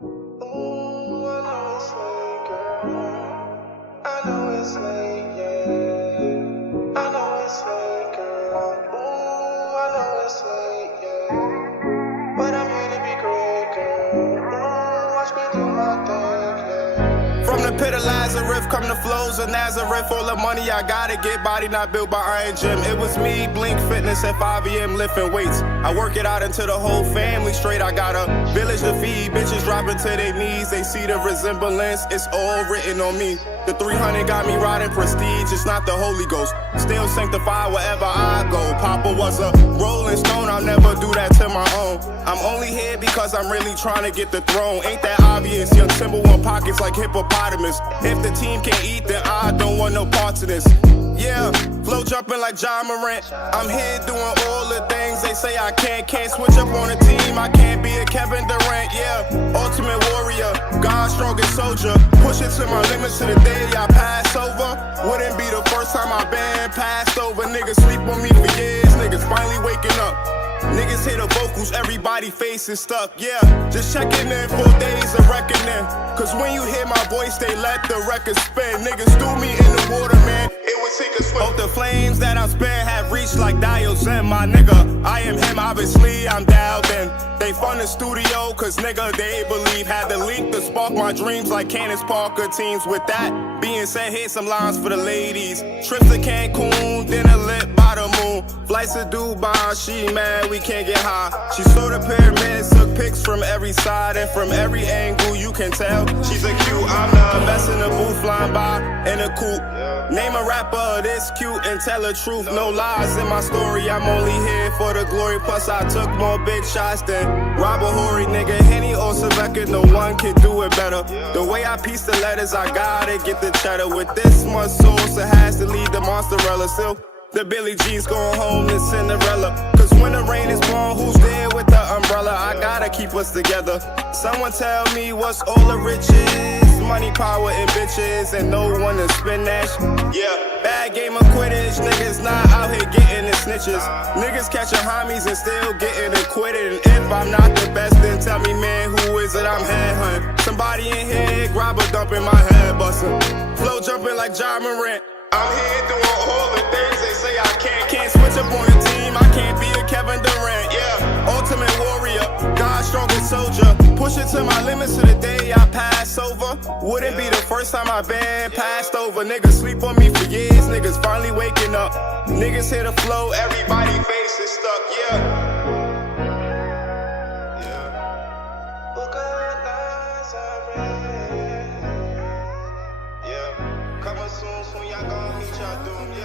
Ooh, I know it's late, girl. I know it's late, yeah. I know it's late, girl. Ooh, I know it's late, yeah. But I'm here to be great, girl. Ooh, watch me do my thing, yeah. From the pit of Nazareth come the flows of Nazareth. All the money I gotta get, body not built by Iron Gym. It was me, Blink Fitness at 5 a.m. lifting weights. I work it out until the whole family straight. I got a village to feed, bitches dropping to their knees. They see the resemblance, it's all written on me. The 300 got me riding prestige, it's not the Holy Ghost. Still sanctified wherever I go. Papa was a rolling stone, I'll never do that to my own. I'm only here because I'm really trying to get the throne. Ain't that obvious? Young Timber want pockets like hippopotamus. If the team can't eat, then I don't want no parts of this. Yeah, flow jumping like John Morant. I'm here doing all the things they say I can't switch up on a team. I can't be a Kevin Durant, yeah. Ultimate warrior, God's strongest soldier. Push it to my limits to the day I pass over. Wouldn't be the first time I've been passed over. Niggas sleep on me for years, niggas finally waking up. Niggas hear the vocals, everybody face is stuck, yeah. Just checking in, 4 days of reckoning. Cause when you hear my voice, they let the record spin. Niggas threw me in the water, man, it would sink a swim. Hope the flames that I'm spitting have reached like dials in, my nigga. I am him, obviously, I'm dialed in. They fund the studio, cause nigga, they believe. Had the link to spark my dreams like Candace Parker teams. With that being said, here's some lines for the ladies. Trips to Cancun, dinner lit by the moon. Flights to Dubai, she mad we can't get high. She saw the pyramids, took pics from every side. And from every angle you can tell she's a cute. I'm the best in the booth, flying by in a coupe. Name a rapper this cute and tell the truth. No lies in my story, I'm only here for the glory. Plus I took more big shots than Robert Horry, nigga. Henny or Savecca, no one can do it better. The way I piece the letters, I gotta get the cheddar. With this much sauce, it has to lead the mozzarella. Still, the Billie Jean's going home to Cinderella. Cause when the rain is gone, who's there with the umbrella? I gotta keep us together. Someone tell me what's all the riches? Money, power, and bitches, and no one to spin that yeah, bad game of Quidditch. Niggas not out here getting the snitches. Niggas catching homies and still getting acquitted. And if I'm not the best, then tell me, man, who is it? I'm headhunting. Somebody in here, grab a dump in my head, bustin'. Flow jumping like John Morant. I'm here doing all the things they say I can't switch up on the team. I can't be a Kevin Durant, yeah. Ultimate warrior, God's strongest soldier. Push it to my limits to the day I pass over. Wouldn't be the first time I've been passed over. Niggas sleep on me for years, niggas finally waking up. Niggas hear the flow, everybody face is stuck, yeah. Soon y'all gon' meet y'all doom, yeah.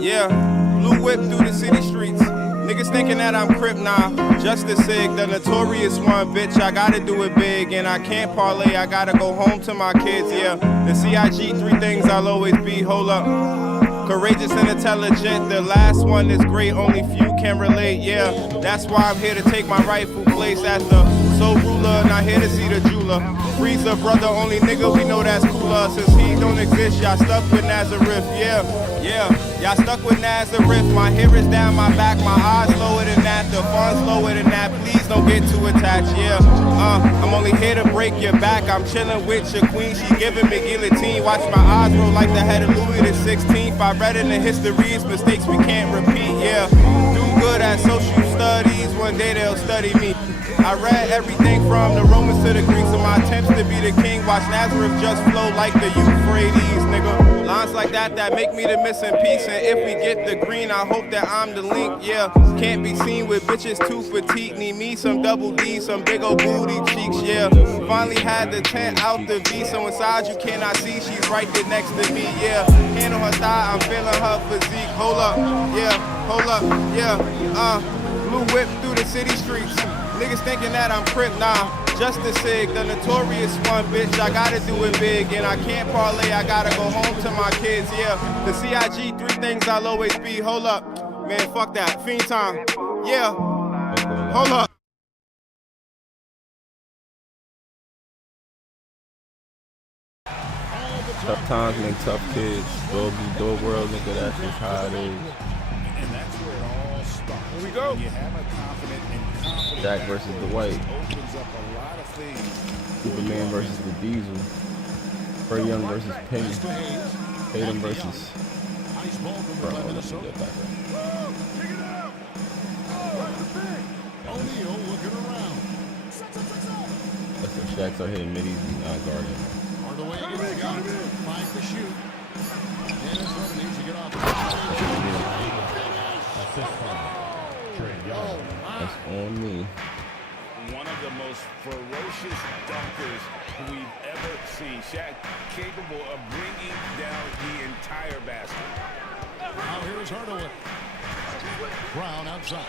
Yeah, blue whip through the city streets. Niggas thinking that I'm Crip now, just a sig, the notorious one, bitch. I gotta do it big, and I can't parlay. I gotta go home to my kids, yeah. The CIG, 3 things I'll always be. Hold up. Courageous and intelligent, the last one is great, only few can relate, yeah. That's why I'm here to take my rightful place as the soul ruler, not here to see the jeweler. Freezer, brother, only nigga we know that's cooler. Since he don't exist, y'all stuck with Nazareth, yeah. Y'all stuck with Nazareth, my hair is down my back, my eyes lower than that, the fun's lower than that, please don't get too attached, yeah. I'm only here to break your back, I'm chilling with your queen, she giving me guillotine, watch my eyes roll like the head of Louis the 16th, I read in the histories, mistakes we can't repeat, yeah. Do good at social studies, one day they'll study me. I read everything from the Romans to the Greeks, and my attempts to be the king, watch Nazareth just flow like the Euphrates, nigga. Lines like that make me the missing piece, and if we get the green, I hope that I'm the link, yeah. Can't be seen with bitches too petite, need me some double D, some big old booty cheeks, yeah. Finally had the tent out the V, so inside you cannot see, she's right there next to me, yeah. Hand on her thigh, I'm feeling her physique, hold up, yeah, blue whip through the city streets. Niggas thinking that I'm Crip, nah, just a sig, the notorious one, bitch. I gotta do it big, and I can't parlay, I gotta go home to my kids, yeah. The CIG, 3 things I'll always be, hold up, man, fuck that, fiend time. Yeah. Hold up. Tough times make tough kids. Dog world, nigga, that's just how it is. And that's where it all starts. Here we go. When you have a confident and confident Jack versus Dwight. opens up a lot of things. Superman versus the Diesel. Trey Young versus Penny. Tatum versus. Nice ball from the Minnesota. O'Neal looking around. That's the Shaq's are hitting middies and guarding. On the way against Gunn. 5 to shoot. Dennis Runner needs to get off. That's on me. One of the most ferocious dunkers we've ever seen. Shaq capable of bringing down the entire basket. Now here's Hardaway. Brown outside.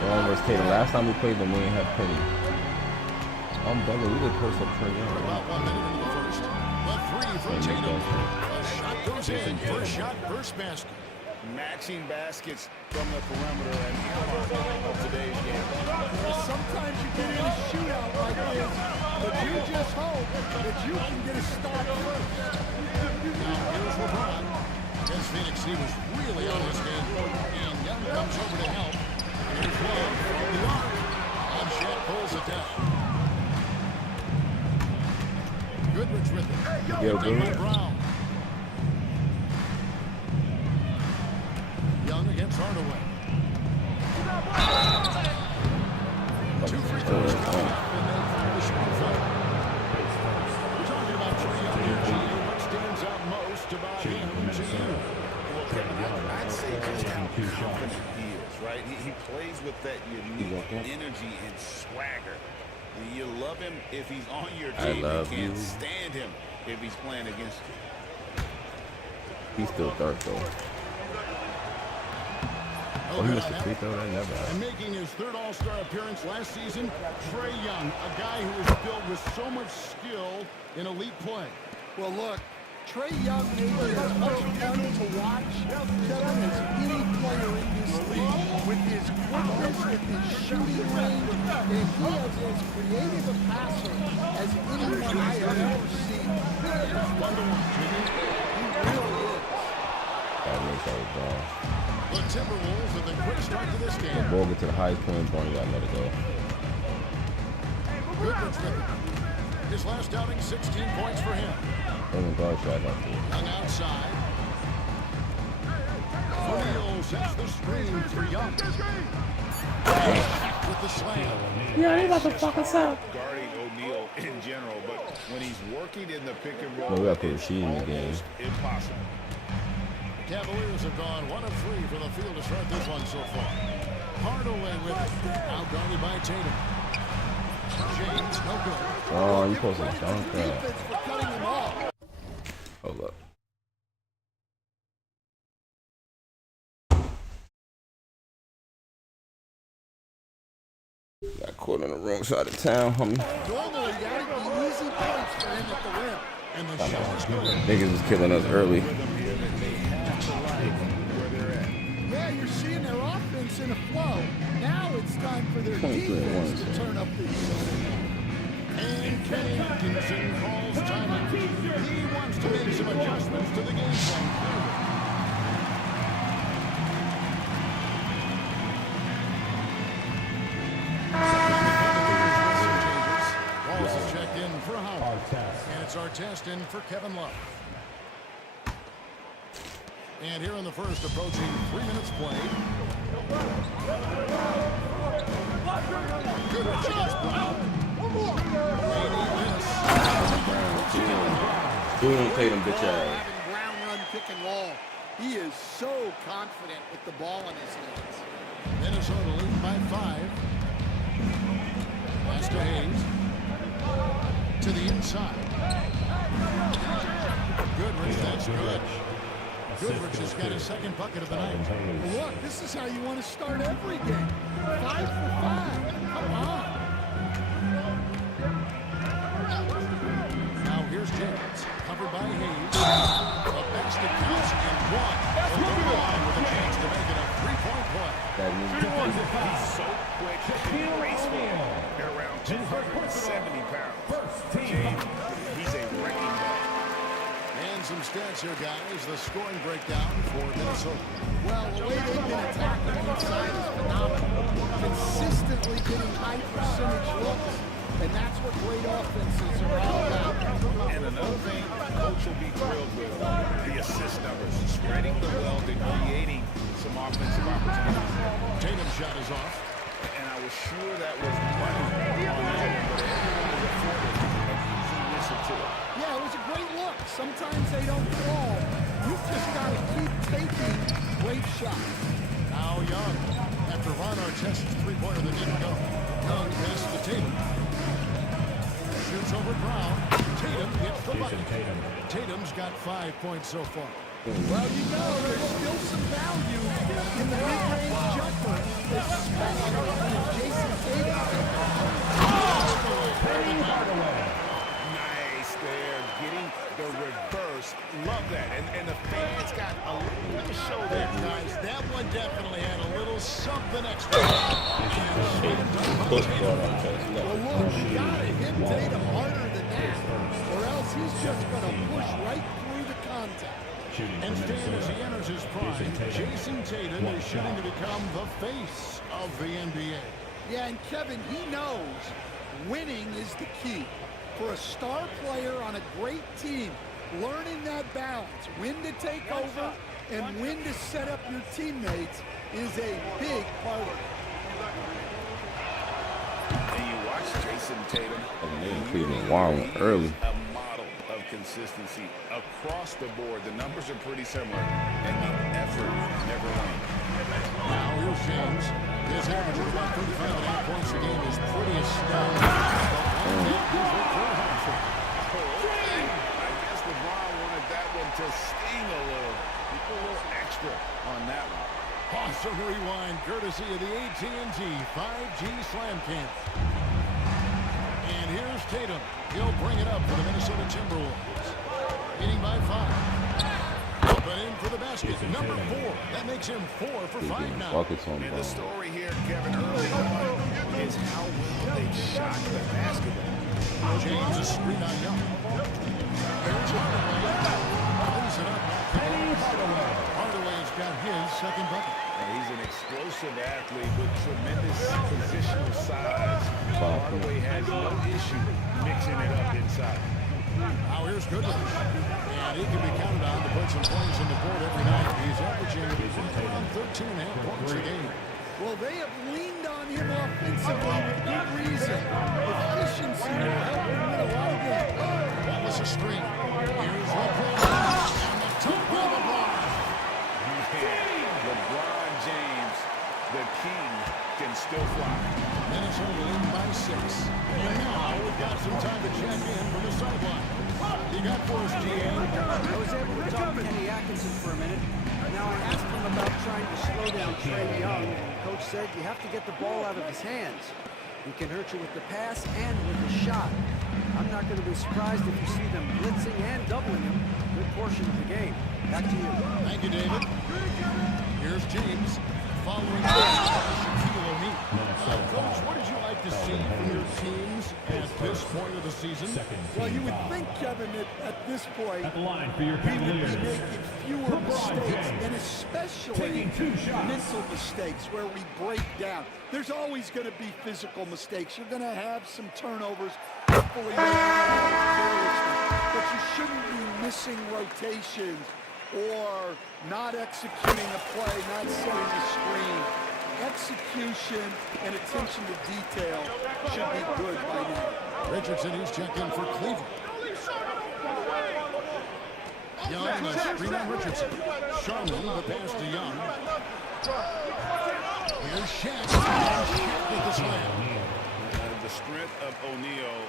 Brown versus Tatum. Last time we played them, we didn't have Penny. I'm bugging. We did post up Trey Young. About 1 minute into the first. The three from Tatum. A shot goes in. First shot, first basket. Matching baskets from the perimeter and of today's game. Sometimes you get in a shootout like this, but you just hope that you can get a start first. Now here's LeBron. Against Phoenix, he was really on his game. And Young comes over to help. Here's Love from the arc. And Shaq pulls it down. Goodrich with it. Yo, good. Brown. Young against Hardaway. 2 free throws. And then from the shooting foul. We're talking about Trey Young here. What stands out most about him to you? I'd say just how confident he is, right? He plays with that unique energy and swagger. You love him if he's on your team. You can't stand him if he's playing against you. He's still dark though. Oh, he missed a free throw. That never happened. And making his third All-Star appearance last season, Trey Young, a guy who is filled with so much skill in elite play. Well, look, Trey Young may be as much fun to watch, gentlemen, as any player in this league. With his quickness, with his shooting range, and he is as creative a passer as anyone I have ever seen. It's fun to watch. He really is. That makes that was ball. The Timberwolves with a quick start to this game. The ball get to the highest point, Barney got to let it go. Goodrich with it. His last outing, 16 points for him. Only guard shot out there. Young outside. O'Neal sets the screen for Young. With the slam. Yeah, he about to fuck us up. Guarding O'Neal in general, but when he's working in the pick and roll, No, we got to put Rasheed in the game. it's impossible. Cavaliers have gone 1 of 3 for the field to start this one so far. Hardaway with it. Outguarded by Tatum. James, no good. Oh, you supposed to dunk that. Hold up. Got caught on the wrong side of town, homie. Normally, that would be easy points for him at the rim. And the shot is good. Niggas was killing us early. Yeah, you're seeing their offense in a flow. Now it's time for their defense to turn up the heat. And Kenny Atkinson calls timeout. He wants to make some adjustments to the game plan. Wallace is checked in for Howard. And it's Artest in for Kevin Love. And here in the first, approaching 3 minutes played. Goodrich against Brown. Boom, Tatum, bitch ass. Brown run pick and roll. He is so confident with the ball in his hands. Minnesota leading by 5. Pass to Hayes. To the inside. Goodrich, that's good. Goodrich has got his second bucket of the night. Well, look, this is how you want to start every game. 5 for 5. Come on. Now here's James. He's so quick and graceful at around 270 pounds. James, he's a wrecking ball. And some stats here, guys. The scoring breakdown for Minnesota. Well, the way they've been attacking inside is phenomenal. Consistently getting high percentage looks, and that's what great offenses are all about. And another thing, coach will be thrilled with the assist numbers, spreading the wealth and creating some offensive opportunities. Tatum's shot is off. And I was sure that was money on that one, but everyone was afforded an easy miss or two. Yeah, it was a great look. Sometimes they don't fall. You've just got to keep taking great shots. Now Young, after Ron Artest's three-pointer that didn't go. Young passes to Tatum. Shoots over Brown. Tatum gets the bucket. Tatum's got 5 points so far. Well, you know, there's still some value in the mid-range jumper, especially when Jason Tatum. Nice there, getting the reverse. Love that. And the fans got a little show there. Guys, that one definitely had a little something extra. Push ball on chest. Well, look, you gotta hit Tatum harder than that, or else he's just gonna push right through the contact. And Stan, as he enters his prime, Jason Tatum is shooting to become the face of the NBA. Yeah, and Kevin, he knows winning is the key. For a star player on a great team, learning that balance, when to take over and when to set up your teammates, is a big part of it. And you watch Jason Tatum. Cleveland wilding early. A model of consistency across the board. The numbers are pretty similar, and the effort never wanes. Now here's James. His average of about 35.5 points a game is pretty astounding. I guess LeBron wanted that one to sting a little. He put a little extra on that one. Awesome rewind, courtesy of the AT&T 5G Slam Camp. And here's Tatum. He'll bring it up for the Minnesota Timberwolves. Leading by 5. Up and in for the basket. Number 4. That makes him 4 for 5 now. And the story here, Kevin, early on is how well they shot the basketball. James is screen on Young. Here's Hardaway. Plays it up. Hardaway's got his second bucket. He's an explosive athlete with tremendous positional size. Hardaway has no issue mixing it up inside. Now here's Goodrich. And he can be counted on to put some points on the board every night. He's averaging 13.5 points a game. Well, they have leaned on him offensively with good reason. Efficiency will help him win a lot of games. That was a screen. Here's LeBron. And the top by LeBron. LeBron James, the king, can still fly. Minnesota leading by 6. And now we've got some time to check in from the sideline. You got for us, GA. I was able to talk to Kenny Atkinson for a minute. Now I asked him about trying to slow down Trae Young. Coach said you have to get the ball out of his hands. He can hurt you with the pass and with the shot. I'm not going to be surprised if you see them blitzing and doubling him a good portion of the game. Back to you. Thank you, David. Here's James following Shaquille O'Neal. Coach, what did you like to see from your teams at this point of the season? Well, you would think, Kevin, that at this point, At the line for your we would be Cavaliers. making fewer mistakes, and especially mental mistakes where we break down. There's always going to be physical mistakes. You're going to have some turnovers. Hopefully, they're not carelessness, but you shouldn't be missing rotations or not executing a play, not setting the screen. Execution and attention to detail should be good by now. Richardson, he's checked in for Cleveland. Young, the screen on Richardson. Sharman, the pass to Young. Here's Shaq. Shaq with the slam. The strength of O'Neal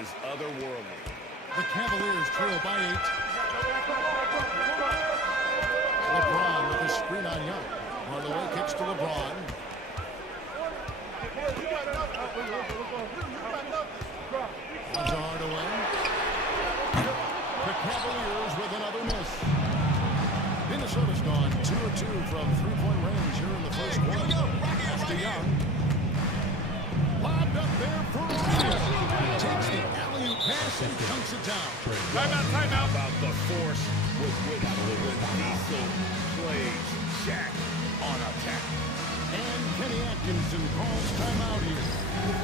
is otherworldly. The Cavaliers trail by 8. LeBron with a screen on Young. Hardaway kicks to LeBron. Comes to Hardaway. The Cavaliers with another miss. Minnesota's gone 2 of 2 from three-point range here in the first quarter. Pass to Young. Lobbed up there for Rodriguez. Takes the alley-oop pass and dunks it down. Timeout. About the force with which Diesel plays Shaq on attack. And Kenny Atkinson calls timeout here.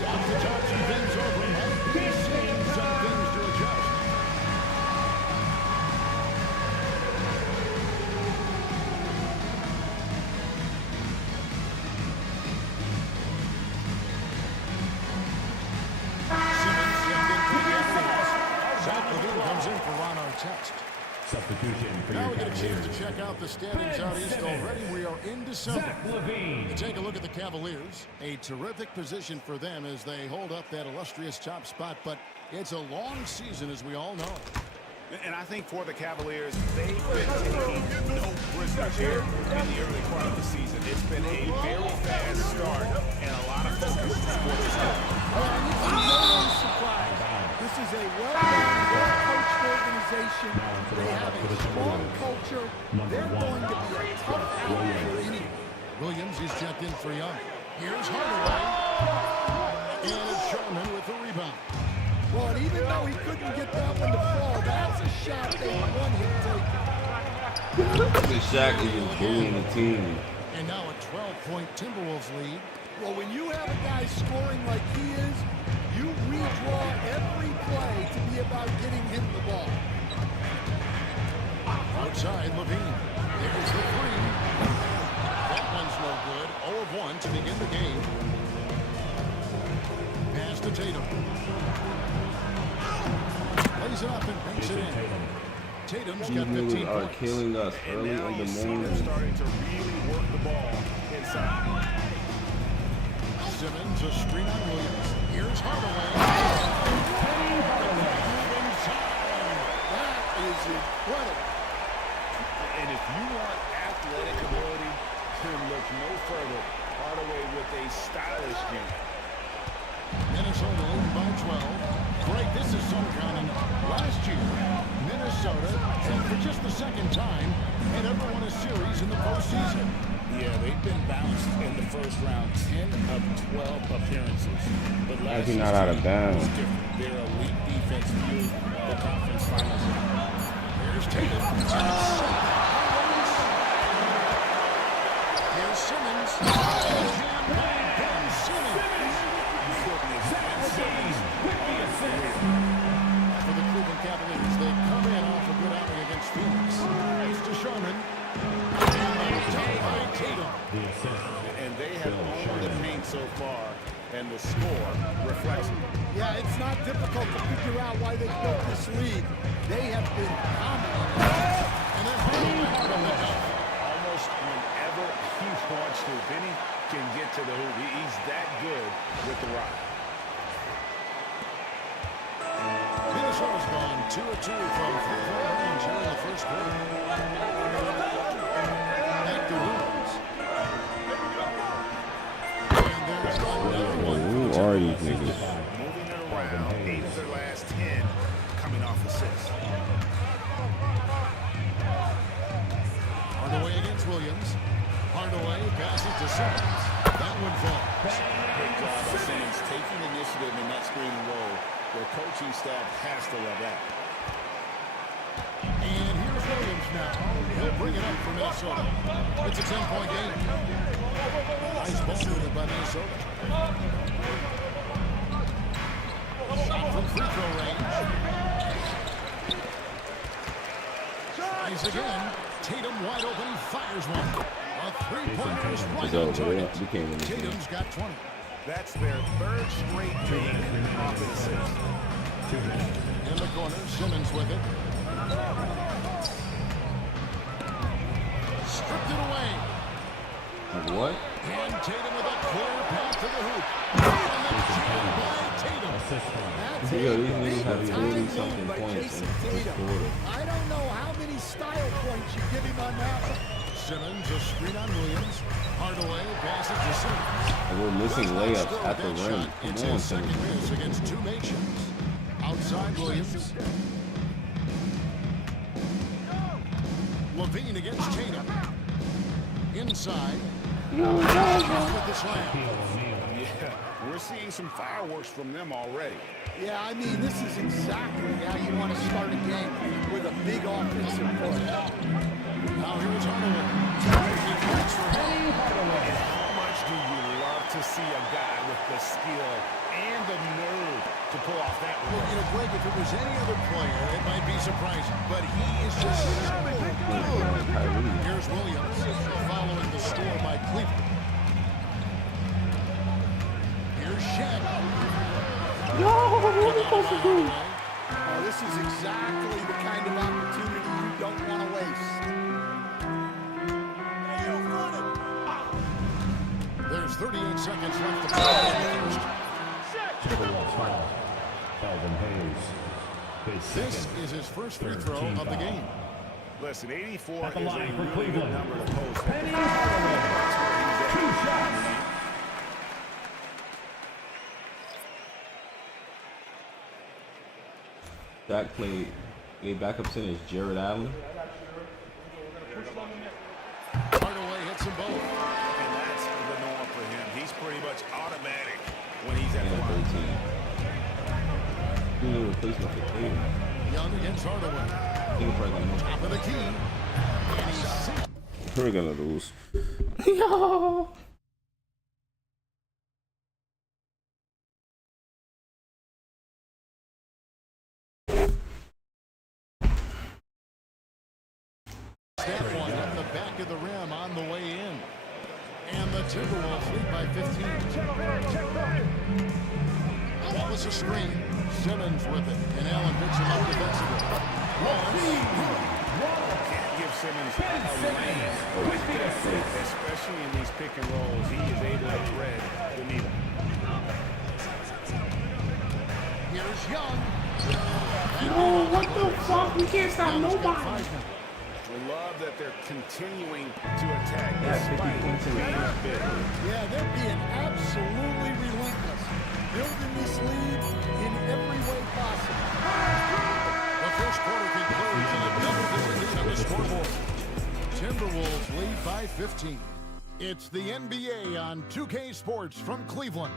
Off the top, some things over. He's seeing some things to adjust. Comes in for Ron Artest. Substitution for now your we get a chance Cavaliers. to check out the standings out east already. We are in December. To take a look at the Cavaliers, a terrific position for them as they hold up that illustrious top spot, but it's a long season, as we all know. And I think for the Cavaliers, they've been taking no prisoners here in the early part of the season. It's been a very fast start and a lot of focus for this team. No surprise. This is a well-run, well-coached organization. They have a strong culture. They're going to be a tough out for any. Williams is checked in for Young. Here's Hardaway. And it's Sherman with the rebound. Well, and even though he couldn't get that one to fall, that's a shot they want him taking. Shaq is just bullying the team. And now a 12-point Timberwolves lead. Well, when you have a guy scoring like he is, you redraw every play to be about getting him the ball. Outside, Levine. There's the three. That one's no good. 0 of 1 to begin the game. Pass to Tatum. Lays it up and banks it in. Tatum's got 15 These niggas are points. killing us early And now in the you see them morning. starting to really work the ball inside. Simmons, a screen on Williams. Here's Hardaway. That is incredible. And if you want athletic ability to look no further, Hardaway with a stylish game. Minnesota leading by 12. Greg, this is some kind of last year. Minnesota, and for just the second time, had ever won a series in the postseason. Yeah, they've been bounced in the first round, 10 of 12 appearances. But last Actually not out of bounds. was different. Their elite defense fueled the conference finals. Here's Tatum. Here's Simmons. Ben Simmons. For the Cleveland Cavaliers, they come in off a good outing against Phoenix. He's to Sherman. By Tatum. And they have owned the paint so far, and the score reflects it. Yeah, it's not difficult to figure out why they built this lead. They have been dominant. And then Hardaway. Almost whenever he wants to, Vinny can get to the hoop. He's that good with the rock. Minnesota's gone 2 of 2 from three-point range here in the first quarter. Back to Williams. And there's Who are these niggas? Moving it around, 8 of their last 10 coming off assists. Hardaway against Williams. Hardaway passes to Simmons. That one falls. Great job by Simmons taking initiative in that screen and roll. Their coaching staff has to love that. And here's Williams now. He'll bring it up for Minnesota. It's a 10-point game. Nice ball movement by Minnesota. Shot from free throw range. Tries again. Tatum wide open. He fires one. A three-pointer is right on target. Tatum's got 20. That's their third straight game off an assist. In the corner, Simmons with it. Stripped it away. What? And Tatum with a clear path to the hoop. And by Tatum. Yo, these niggas have 40-something points in the first quarter. I don't know how many style points you give him on that one. Simmons, a screen on Williams. Hardaway passes to Simmons. And we're missing layups at the rim. It's Come on, his second Simmons. miss against two nations. Outside Williams. Levine against Tatum. Inside. With the slam. Yeah, we're seeing some fireworks from them already. Yeah, I mean, this is exactly how you want to start a game, with a big offensive push. Now here's Hardaway. How much do you love to see a guy with the skill and the nerve to pull off that one? Well, you know, Greg, if it was any other player, it might be surprising. But he is just so good. Here's Williams following the score by Cleveland. Here's Shaq. Oh, this is exactly the kind of opportunity you don't want to waste. There's 38 seconds left to play. This is his first free throw of the game. Listen, 84 is a really good number to post. Dak played backup center is Jared Allen. Hardaway hits them both. And that's the norm for him. He's pretty much automatic when he's at the And line. 13. Who knew replacement for Tatum? Young against Hardaway. He was probably gonna lose. Top of the key. And he's six. We're gonna lose. Yo. That one up the back of the rim on the way in. And the Timberwolves lead by 15. Wallace a screen. Simmons with it. And Allen picks him up defensively. Can't give Simmons a lane with that, especially in these pick and rolls. He is able to thread the needle. Here's Young. No, what the fuck? We can't stop nobody. We love that they're continuing to attack despite being big. Yeah, they're being absolutely relentless, building this lead in every way possible. The first quarter concludes and a double-digit lead on the scoreboard. Timberwolves lead by 15. It's the NBA on 2K Sports from Cleveland.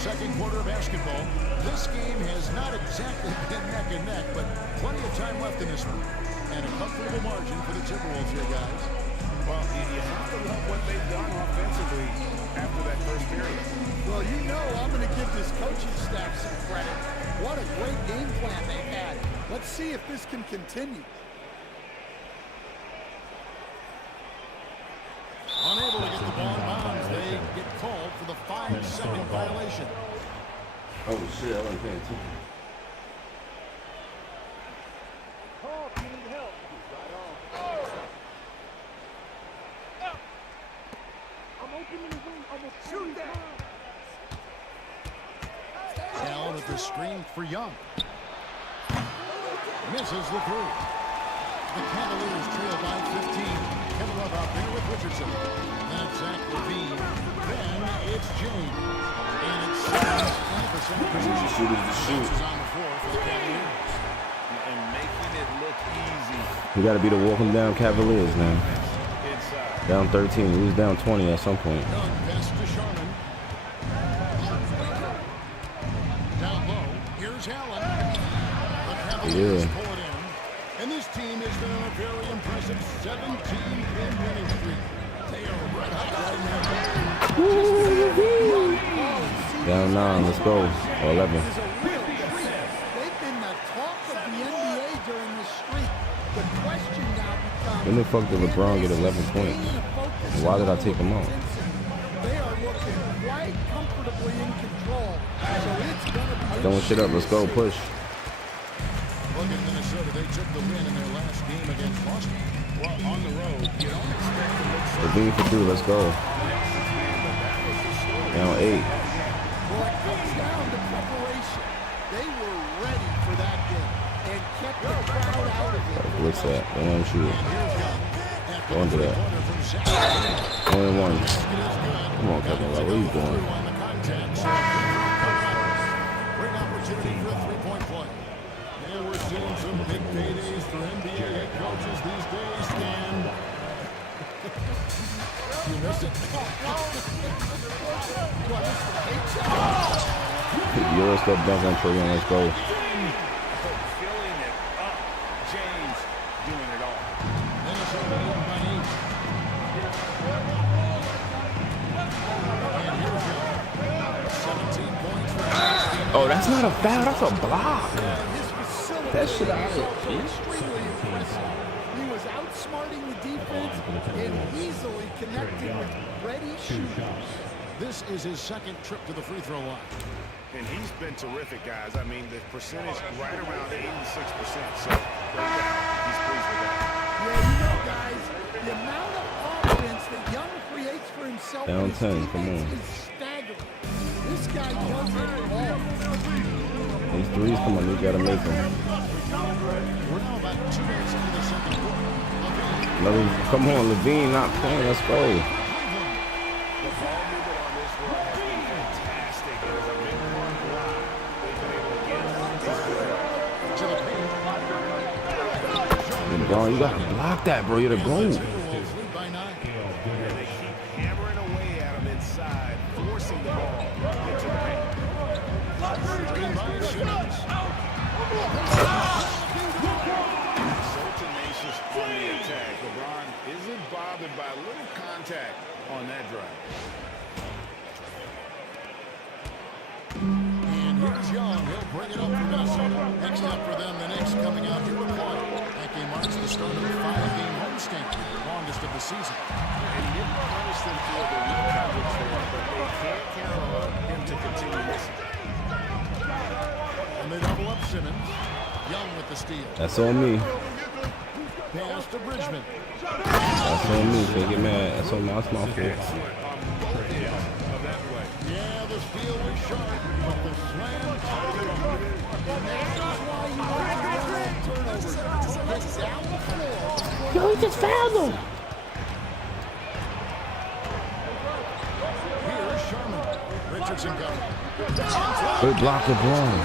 Second quarter of basketball. This game has not exactly been neck and neck, but plenty of time left in this one. And a comfortable margin for the Timberwolves here, guys. Well, you have to love what they've done offensively after that first period. Well, you know I'm going to give this coaching staff some credit. What a great game plan they've had. Let's see if this can continue. Unable to get the ball in bounds. They get called for the 5-second violation. Oh shit, I wasn't paying attention. Allen at the screen for Young. Misses the three. The Cavaliers trail by 15. Kevin Love out there with Richardson. That's Zach Levine. Then it's James. And it's 70% position. Shooters to shoot. Is on the floor for the Cavaliers. And making it look easy. We got to be the walking down Cavaliers now. Inside. Down 13. We was down 20 at some point. Young pass to Sharman. Down low. Here's Allen. The Cavaliers pull it in. And this team has been on a very impressive 17-game winning streak. They are red hot right now. Down 9. Let's go. Or 11. This is a real treat. They've been the talk of the NBA during this streak. The question now becomes, When the fuck did LeBron get 11 points? And why did I take him out? They are looking quite comfortably in control. So it's going to be Throwing shit up. Let's go. Push. Look at Minnesota. They took the win in their last game against Boston. Well, on the road, you don't expect to look so. Levine for 2. Let's go. Down 8. Well, it comes down to preparation. They were ready for that game and kept the crowd out of it. What's that? Don't let him shoot. Go into that. Only one. Come on, Kevin. Where are you going? Great opportunity for a three-point play. And we're seeing some big paydays for NBA head coaches these days, Stan. You missed it. Euro step dunk on Trae Young. Let's go. Filling it up. James doing it all. Minnesota leading by 8. And here's your 17 points for Dynasty. Oh, that's not a foul. That's a block. His facility That shit out was of also here. extremely impressive. He was outsmarting the defense and easily connecting with ready shooters. This is his second trip to the free throw line. And he's been terrific, guys. I mean, the percentage right around 86%. So, great job. He's pleased with that. Yeah, you know, guys, the amount of offense that Young creates for himself Down and his 10, come teammates on. is staggering. This guy does it all. These threes, come on, you gotta make them. We're now about 2 minutes into the second quarter. Another, come on, Levine not playing. Let's go. The ball movement on this run has been fantastic. It was a big run drive. They've been able to get To the paint. LeBron, you gotta block that, bro. You're the GOAT. Timberwolves lead by 9. And they keep hammering away at him inside, forcing the ball into the paint. Screen by Simmons. So tenacious on the attack. LeBron isn't bothered by a little contact on that drive. And here's Young. He'll bring it up for Minnesota. Next up for them, the Knicks coming out here to play. That game marks the start of a 5-game homestand, the longest of the season. And he didn't punish them for the weak coverage there, but they can't count on him to continue missing. And they double up Simmons. Young with the steal. That's on me. Pass to Bridgman. That's on me. Can't get mad. That's on my fault. Excellent on both ends of that play. Yeah, the steal was sharp, but the slam tied it up. And that's why you want to run turnovers. Get down the floor. Yo, he just fouled him. Here's Sherman. Richardson covered. Good block, LeBron.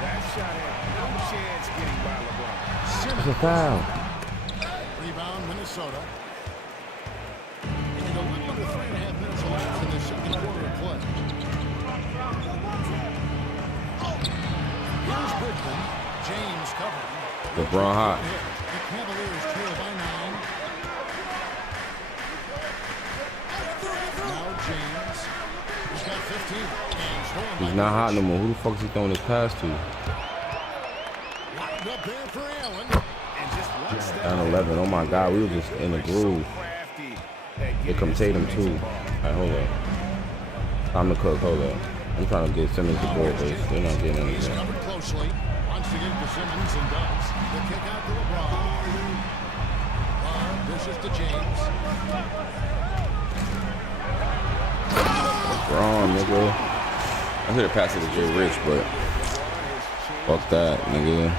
That shot had no chance getting by LeBron. It's a foul. Rebound, Minnesota. And a little under 3.5 minutes left in the second quarter of play. Here's Bridgman. James covering. LeBron hot. The Cavaliers trail by 9. Now James. He's got 15. And stolen He's by not hot no more. Who the fuck is he throwing his pass to? Locked up there for Allen. And just one step Down 11. Oh my God, we were just in the groove. crafty at Here come Tatum too. Alright, hold up. Time to cook. Hold up. I'm trying to get Simmons the ball, but they're not getting He's anything. covered closely. Wants to get it to Simmons and does. The kick out to LeBron. Dishes to James. LeBron, nigga. I should have passed it to Jay Rich, but fuck that, nigga.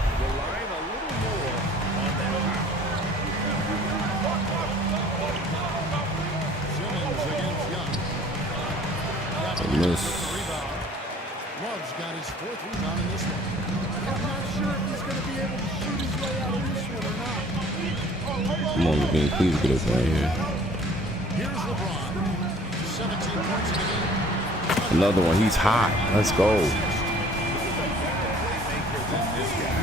Simmons against Young. Miss. Love's got his 4th rebound in this one. I'm not sure if he's going to be able to shoot his way out of this one or not. Come on, Levine, please get up right here. Here's LeBron. 17 points in the game. Another one. He's hot. Let's go. This guy,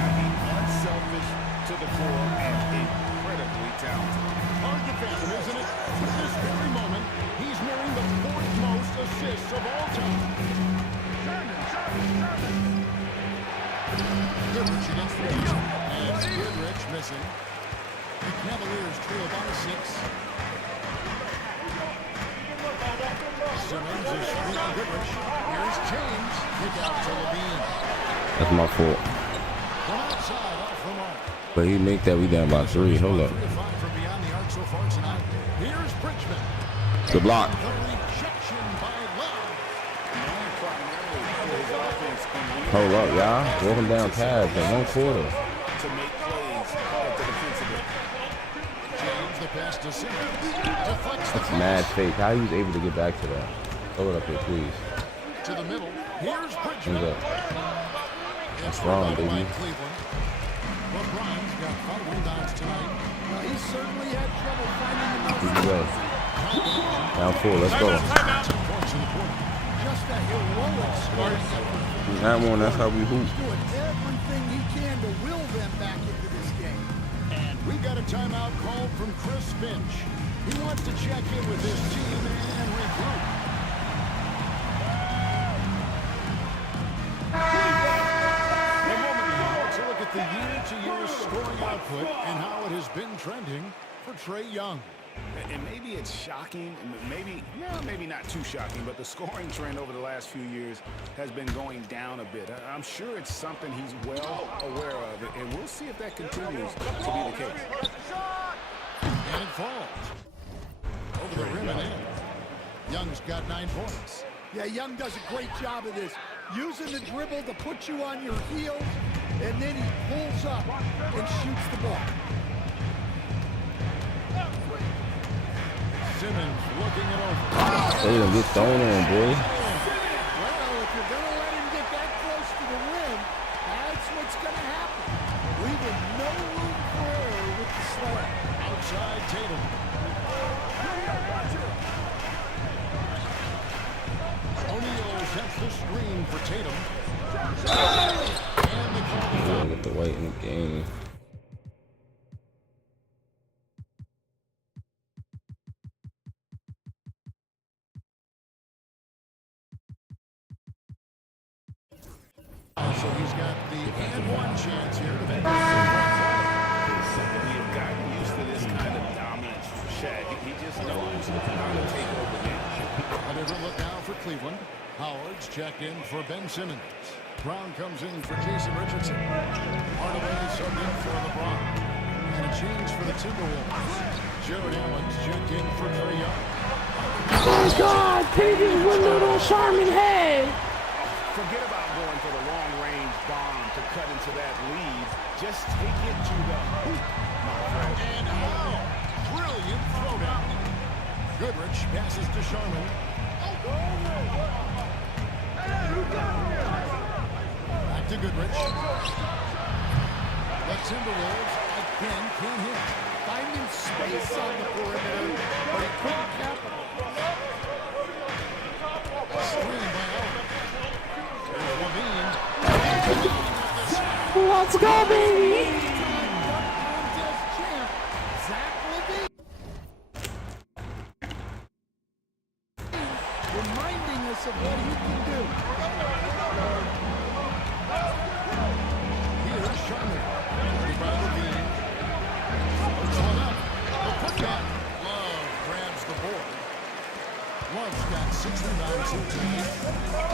unselfish to the core and incredibly talented. Hard to fathom, isn't it? At this very moment, he's nearing the 4th most assists of all time. Goodrich against the Kings. And Goodrich missing. The Cavaliers trail by 6. Simmons is screening Goodrich. Here's James. Kick out to Levine. That's my fault. But he make that, we down by 3. Hold up. Good block. Hold up, y'all. Walking down pads in 1 quarter. That's mad fake. How he was able to get back to that? Throw it up here, please. To the middle. Here's Bridgman. That's wrong, baby. LeBron's got 5 rebounds tonight. Well, he certainly had trouble finding the Easy way. Down 4, let's go. just a heroic starting effort. That one, that's how we hoop. He's doing everything he can to will them back into this game. And we got a timeout called from Chris Finch. He wants to check in with his team and regroup. To look at the year-to-year scoring output and how it has been trending for Trae Young. And maybe it's shocking, maybe not too shocking, but the scoring trend over the last few years has been going down a bit. I'm sure it's something he's well aware of, and we'll see if that continues to be the case. And it falls. Over the rim and in. Young's got 9 points. Yeah, Young does a great job of this. Using the dribble to put you on your heels, and then he pulls up and shoots the ball. Simmons looking it over. Tatum, get thrown on, boy. Well, if you're going to let him get that close to the rim, that's what's going to happen. Leaving no room for error with the slam. Outside Tatum. O'Neal sets the screen for Tatum. And the call. Get the weight in the game. So he's got the and 1 chance here to make it. We have gotten used to this kind of dominance from Shaq. He just knows how to take over games. Another look now for Cleveland. Howard's checked in for Ben Simmons. Brown comes in for Jason Richardson. Hardaway subbed in for LeBron. And a change for the Timberwolves. Jared Allen's checked in for Trae Young. Oh God, take his window on Sharman head. Forget about going for the long-range bomb to cut into that lead. Just take it to the hoop, my friend. And how? Brilliant throwdown. Goodrich passes to Sharman. Back to Goodrich. The Timberwolves again can't hit. Finding space on the perimeter, but he couldn't capitalize. Screen by Allen. Let's go, baby. Contest champ, Zach LaVine. Reminding us of what he can do. Here's Sharman. By LaVine. Puts one up. The putback. Love grabs the board. Love's got 6 rebounds here tonight.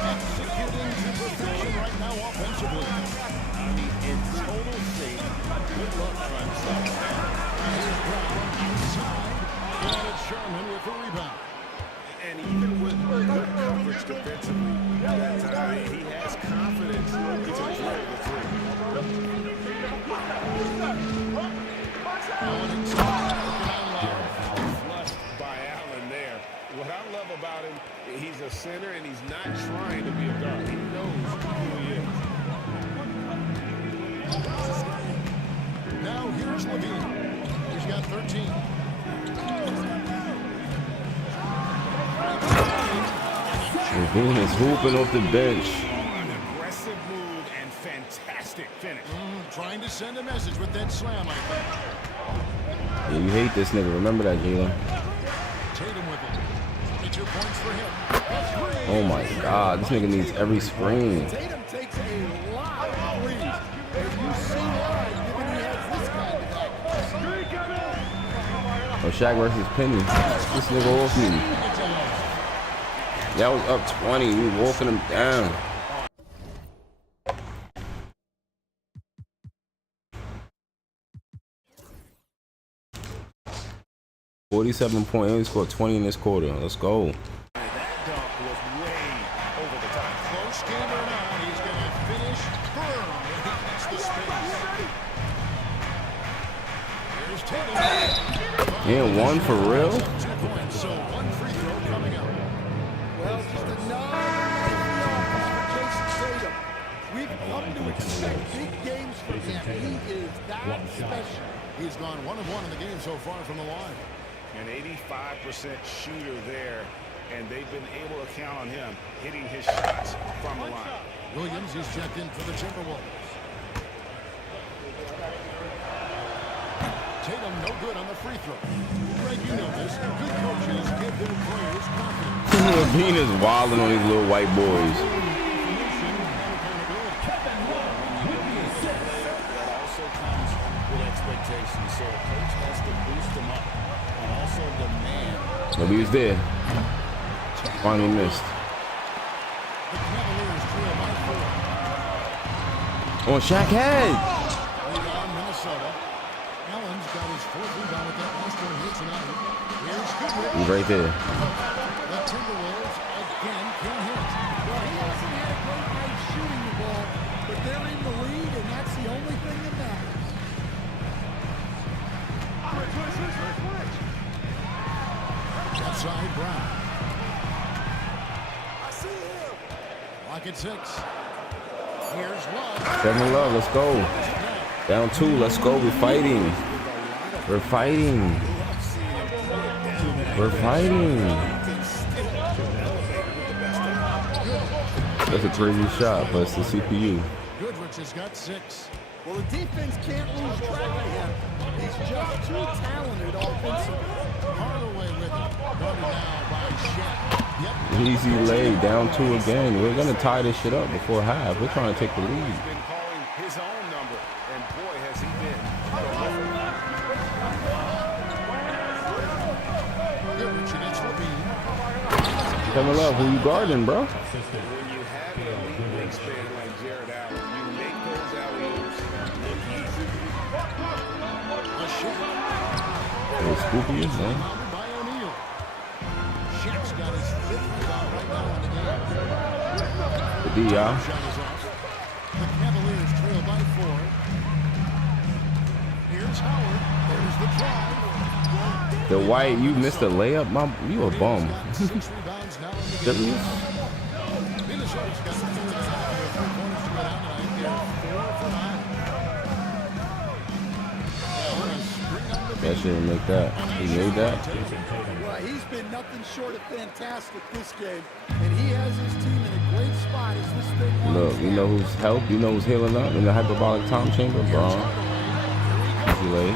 Executing to perfection right now offensively. In total sync. Good luck trying to stop him. Here's Brown inside. And it's Sharman with the rebound. And even with good coverage defensively, that time, he has confidence to drill the 3. Allen inside. Flushed by Allen there. What I love about him, he's a center and he's not trying to be a guard. He knows who he is. Now here's LaVine. He's got 13. LaVine is hooping off the bench. An aggressive move and fantastic finish. Trying to send a message with that slam, I think. Yeah, you hate this nigga. Remember that, Jalen. Tatum with it. 22 points for him. Oh my God, this nigga needs every screen. Tatum takes a lot of threes. And you see why, given he has this kind of accuracy. Oh, Shaq versus Penny. This nigga off me. That was up 20. We walking him down. 47 points. He only scored 20 in this quarter. Let's go. That dunk was way over the top. Close game or not, he's going to finish firm when he hits the space. Here's Tatum. And one for real? 2 points, so 1 free throw coming up. Well, just another night for Jason Tatum. We've come to expect big games from him. He is that special. He's gone 1 of 1 in the game so far from the line. An 85% shooter there, and they've been able to count on him hitting his shots from the line. Williams, he's checked in for the Timberwolves. Tatum, no good on the free throw. Greg, you know this. Good coaches give their players confidence. LeBron is wilding on these little white boys. That also comes with expectations, so a coach has to boost them up and also demand. Nobody's there. Finally missed. The Cavaliers trail by 4. On Shaq head. Rebound, Minnesota. Allen's got his 4th rebound with that last one here tonight. Here's Goodrich. He's right there. The Timberwolves again can't hit. Well, he hasn't had a great night shooting the ball, but they're in the lead, and that's the only thing that matters. Outside Brown. Lock at 6. Here's Love. 7 love. Let's go. Down 2. Let's go. We're fighting. We're fighting. We're fighting. That's a crazy shot, but it's the CPU. Goodrich has got 6. Well, the defense can't lose track of him. He's just too talented offensively. Hardaway with it. Guarded now by Shaq. Yep. Easy lay. Down 2 again. We're going to tie this shit up before half. We're trying to take the lead. He's been calling his own number, and boy, has he been. Goodrich against Levine. 7 love. Who you guarding, bro? When you have an elite wingspan like Jared Allen, you make those alley-oops look easy. A shot. Hey, Scoopy, man. Rebounded by O'Neal. Shaq's got his 5th rebound right now in the game. The D, y'all. Shot is off. The Cavaliers trail by 4. Here's Howard. There's the drive. The white, you missed a layup? You a bum. 6 rebounds now in the game. Minnesota's got 2 of their 3 pointers to go down tonight. They're 4 for 9. That shouldn't make that. He made that. Well, he's been nothing short of fantastic this game, and he has his team in a great spot as this thing Look, winds you know down. who's helped? You know who's healing up in the hyperbolic time chamber? Braun. Easy lay.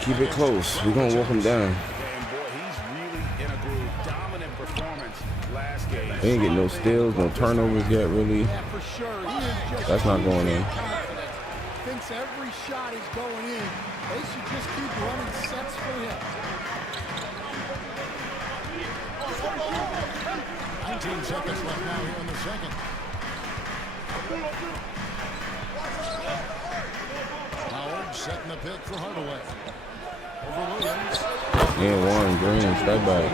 Keep it close. We're going to walk him down. And boy, he's really in a groove. Dominant performance last game. They ain't get no steals, no turnovers yet, really. Yeah, for sure. He is just That's not going in. confident. Thinks every shot is going in. They should just keep running sets for him. 19 seconds left now here in the second. Howard setting the pick for Hardaway. Over Williams. And one, Green, step back.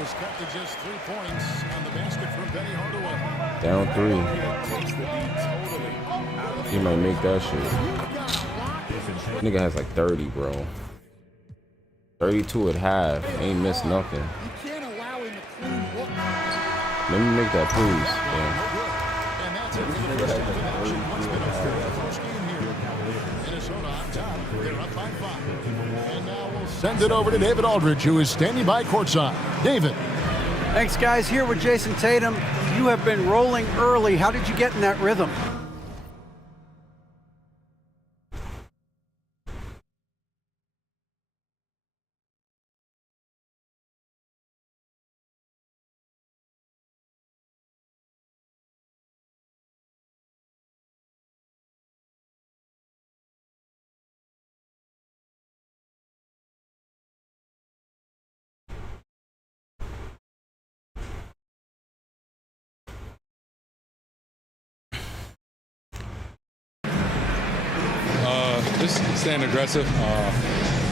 Is cut to just 3 points on the basket from Benny Hardaway. Down 3. Takes the lead totally out of He might make that shit. Nigga has like 30, bro. 32 at half. Ain't missed nothing. You can't allow him to clean look. Let me make that, please. Yeah. And that's it for the first half of action. What's been a very close game here. Minnesota on top. They're up by 5. And now we'll send it over to David Aldridge, who is standing by courtside. David. Thanks, guys. Here with Jason Tatum. You have been rolling early. How did you get in that rhythm? Just staying aggressive.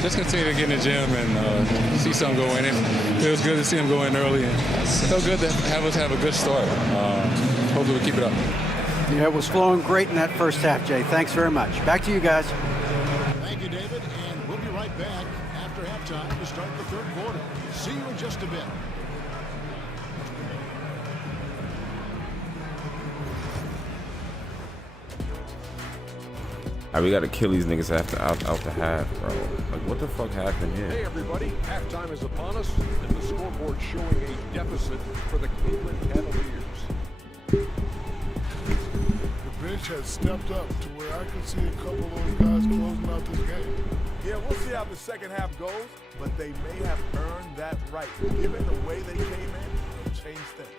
just continue to get in the gym and see something go in. It feels good to see him go in early, and it felt good to have us have a good start. Hopefully we keep it up. Yeah, it was flowing great in that first half, Jay. Thanks very much. Back to you guys. Thank you, David, and we'll be right back after halftime to start the third quarter. See you in just a bit. We gotta kill these niggas out the half, bro. Like, what the fuck happened here? Hey, everybody. Halftime is upon us, and the scoreboard showing a deficit for the Cleveland Cavaliers. The bench has stepped up to where I can see a couple of those guys closing out this game. Yeah, we'll see how the second half goes, but they may have earned that right. Given the way they came in, it'll change things.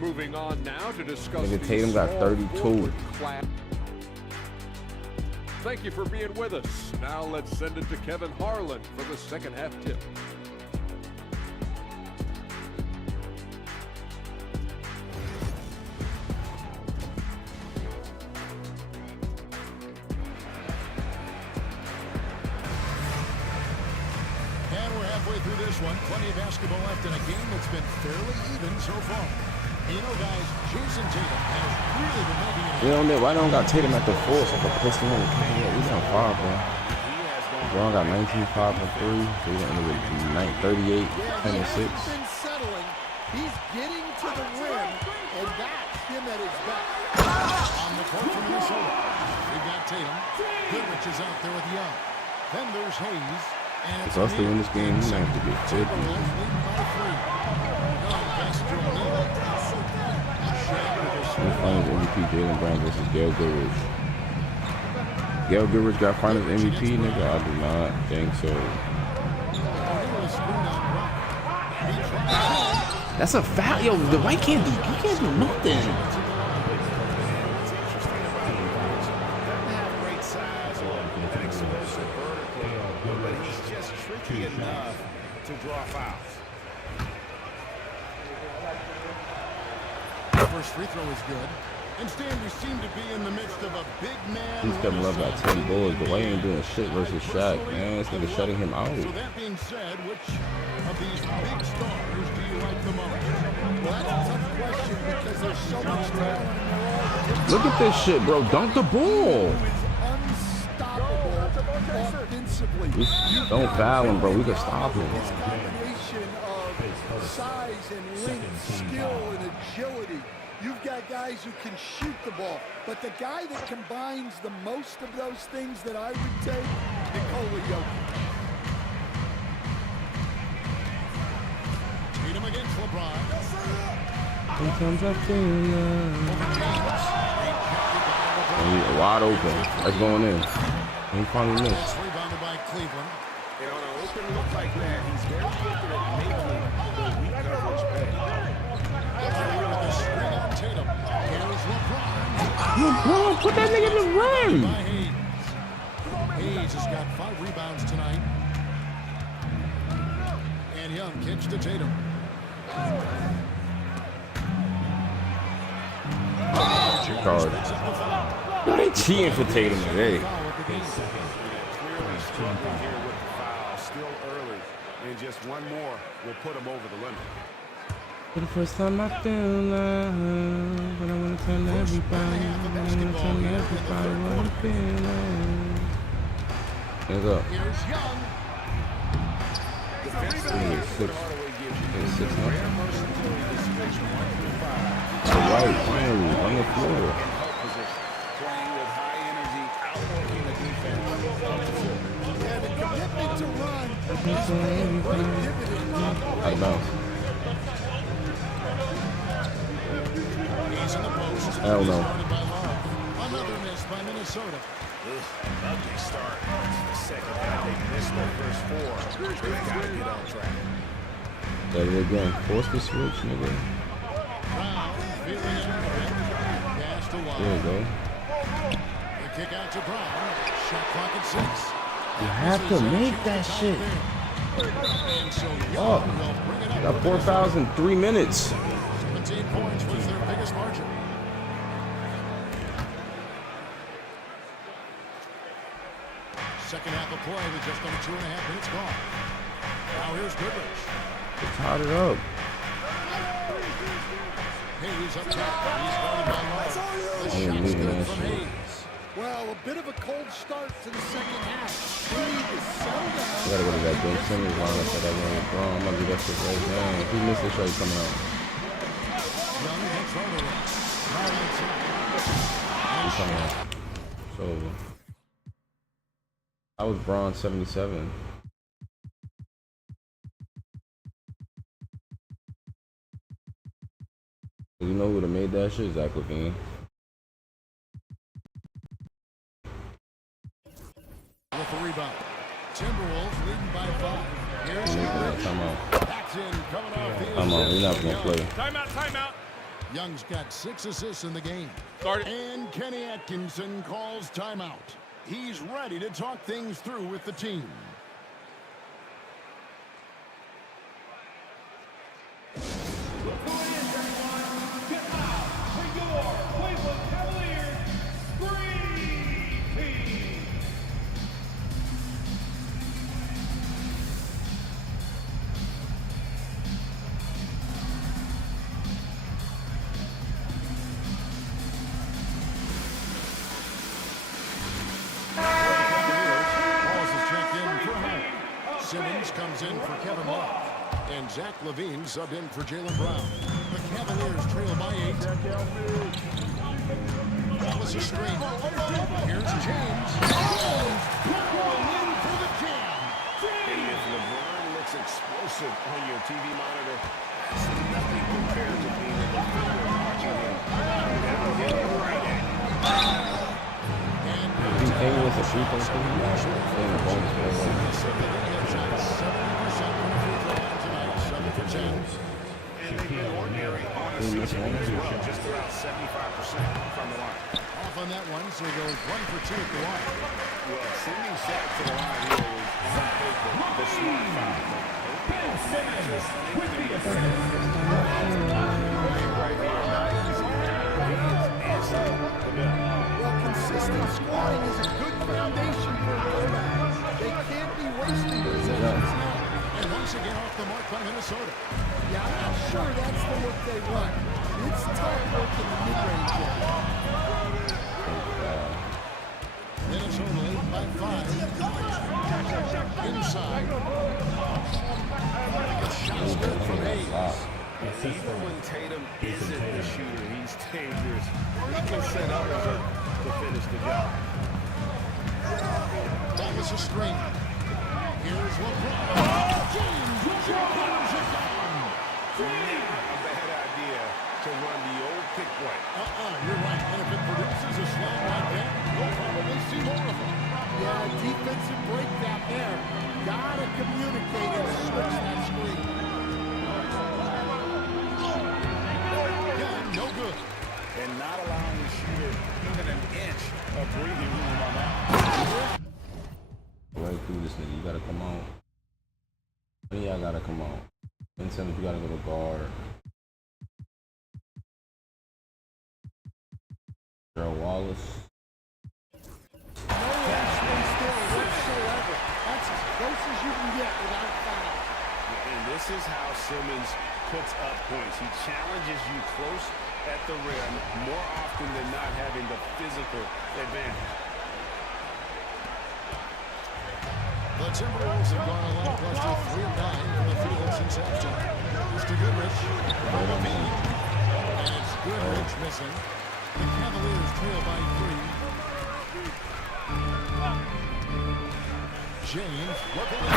Moving on now to discuss Nigga, Tatum got 32. Thank you for being with us. Now let's send it to Kevin Harlan for the second half tip. And we're halfway through this one. Plenty of basketball left in a game that's been fairly even so far. You know, guys, Jason Tatum has really been making it. You know, why don't got Tatum at the full so I can push him in the kick? He's on 5, bro. LeBron got 19, 5 and 3. So he's gonna end up with 38, 10 and 6. Been settling. He's getting to the rim, and that's him at his best. On the court for Minnesota, we've got Tatum. Goodrich is out there with Young. Then there's Hayes. And If us to win this game, we have to get 50. Finals MVP Jaylen Brown versus Gail Goodrich. Gail Goodrich got Finals MVP, nigga? I do not think so. That's a foul. Yo, the White can't do. He can't do nothing. Great size and explosive vertically, but he's just tricky enough to draw fouls. First free throw is good. And Stan, we seem to be in the midst of a big man. He's coming up by 10 boards, but White ain't doing shit versus Shaq, man. This nigga shutting him out. So that being said, which of these big stars do you like the most? Well, that's a tough question because there's so much talent and they're all different. Look at this shit, bro. Dunk the ball. Unstoppable offensively. Don't foul him, bro. We can stop him. This combination of size and length, skill and agility. You've got guys who can shoot the ball, but the guy that combines the most of those things that I would take, Nikola Jokic. Tatum against LeBron. Sometimes I feel love. Wide open. That's going in. He finally missed. Rebounded by Cleveland. And on an open look like that, he's very good at making the weak coverage pay. Tatum. Here's LeBron. LeBron, put that nigga in the rim. By Hayes. Hayes has got 5 rebounds tonight. And Young kicks to Tatum. Card. No, they cheating for Tatum today. Still early, and just one more will put him over the limit. For the first time I feel love, but I want to tell everybody, what I'm feeling. Hands up. Here's Young. He's 6 Right, finally, on the floor. Playing with high energy, outworking the defense. Yeah, the commitment to run is paying great dividends. I know. He's in the post. Hell no. Another miss by Minnesota. Ugly start. The second half, they missed their first 4. They got to get on track. There it again. Force the switch, nigga. Brown feeling it. Pass to Wall. There you go. The kick out to Brown. Shot clock at 6. You have to make that shit. And so Young Oh, will bring it up. got 4 fouls in 3 minutes. 17 points was their biggest margin. Second half of play with just under 2.5 minutes gone. Now here's Goodrich. They tied it up. Hayes up top. He's guarded by Lowe. The shot's good from Hayes. Well, a bit of a cold start to the second half. They need to settle down. I gotta go to that Ben Simmons lineup for that one LeBron. I'm gonna do that shit right now. Who missed the show coming out? Young gets Hardaway. Right outside. He's coming out. So I was Braun 77. You know who would have made that shit? Zach LaVine. With the rebound. Timberwolves leading by 5. Here's Timeout. That's in, coming off the Come on, we're not gonna play. Timeout. Young's got 6 assists in the game. Started. And Kenny Atkinson calls timeout. He's ready to talk things through with the team. Simmons comes in for Kevin Love. And Zach LaVine subbed in for Jaylen Brown. The Cavaliers trail by 8. Wallace is screen. Here's James. Going in for the jam. And if LeBron looks explosive on your TV monitor, that's nothing compared to being in the field and watching him. Hey, what's a free throw And they've been ordinary on the season as well, just about 75% from the line. Off on that one, so he goes 1 for 2 at the line. Well, sending Shaq to the line here was on paper the smart foul. Well, consistent scoring is a good foundation for a comeback. They can't be wasting possessions now. And once again off the mark by Minnesota. Yeah, I'm not sure that's the look they run. It's tough work in the mid-range area. Minnesota lead by 5. Inside. Shots good from Hayes. Even when Tatum isn't the shooter, he's dangerous. He can set others up to finish the job. Thomas a screen. Here's LeBron. James counters it down. Never a bad idea to run the old pick play. You're right. And if it produces a slam like that, we'll probably see more of them. Yeah, defensive breakdown there. Gotta communicate and switch that screen. No good. And not allowing the shooter even an inch of breathing room on that. Right through this nigga, you gotta come on. One of y'all gotta come on. Ben Simmons, you gotta go to guard. Gerald Wallace. No one still whatsoever. That's as close as you can get without foul. And this is how Simmons puts up points. He challenges you close at the rim more often than not, having the physical advantage. The Timberwolves have gone a lot close to 3 of 9 from the field since halftime. It's to Goodrich. LaVine. And it's Goodrich missing. The Cavaliers trail by 3. James looking at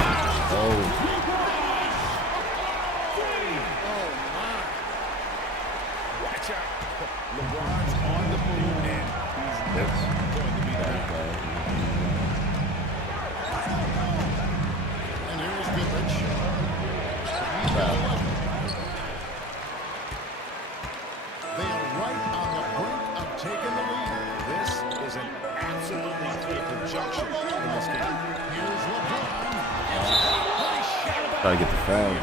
Watch out. LeBron's on the move, and he's never going to be that. And here's Goodrich. They are right on the brink of taking the lead. This is an absolutely critical junction in this game. Here's LeBron. Try to get the foul.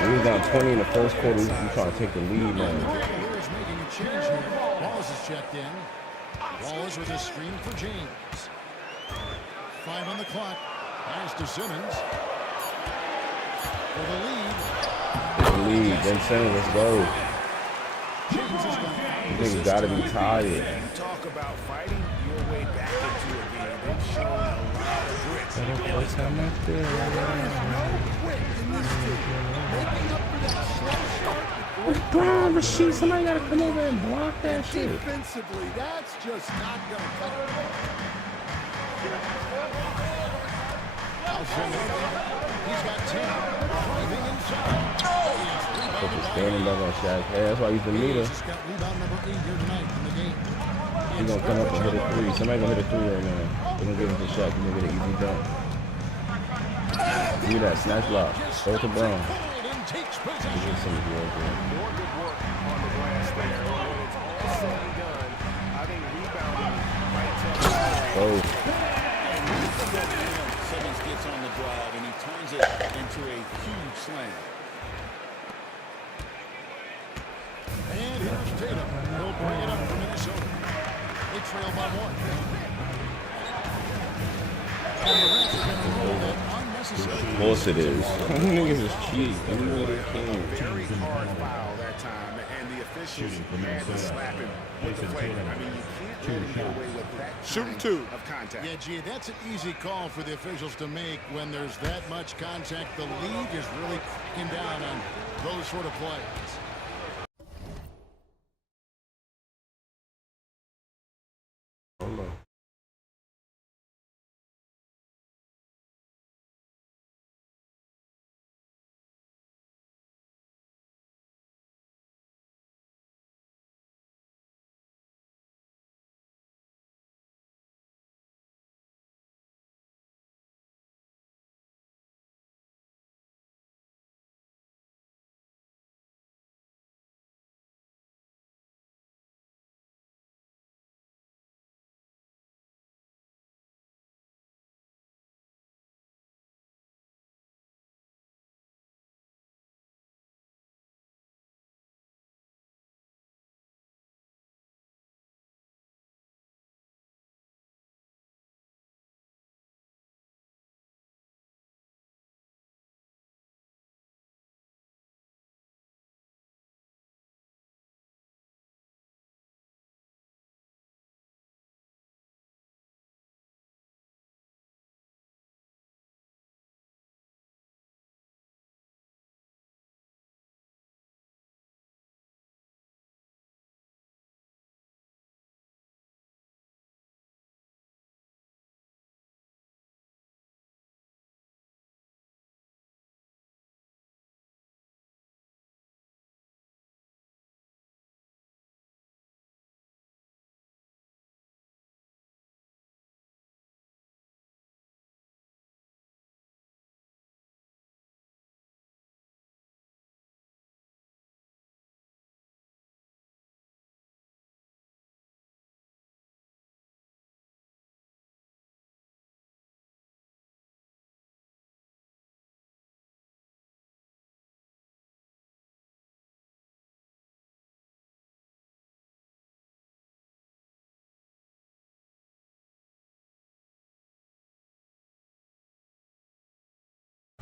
We was down 20 in the first quarter. We trying to take the lead now. The Cavaliers making a change here. Wallace is checked in. Wallace with a screen for James. 5 on the clock. Pass to Simmons. For the lead. Then Simmons, let's go. James is gone. These niggas gotta be tired. You talk about fighting your way back into a game. They've shown a lot of grit. First time out there. Quit in this team. Making up for that slow start with Ground the sheet. Somebody gotta come over and block that shit. defensively, that's just not going to cut it. He's got 10. Driving inside. Put the standing up on Shaq. Hey, that's why he's the leader. He's got rebound number 8 here tonight in the game. He's gonna come up and hit a 3. Somebody gonna hit a 3 right now. They're gonna give it to Shaq. He's gonna get an easy dunk. Give me that snatch block. Throw it to Brown. More good work on the glass there. When it's all said and done, I think rebounding might tell Oh. Simmons gets on the drive and he turns it into a huge slam. And here's Tatum. He'll bring it up for Minnesota. They trail by 1. And the refs are going to rule that unnecessary. Of course it is. Niggas is cheap. Very hard foul that time, and the officials had to slap him with the play. I mean, you can't really get away with that kind of contact. Yeah, gee, that's an easy call for the officials to make when there's that much contact. The league is really cracking down on those sort of plays.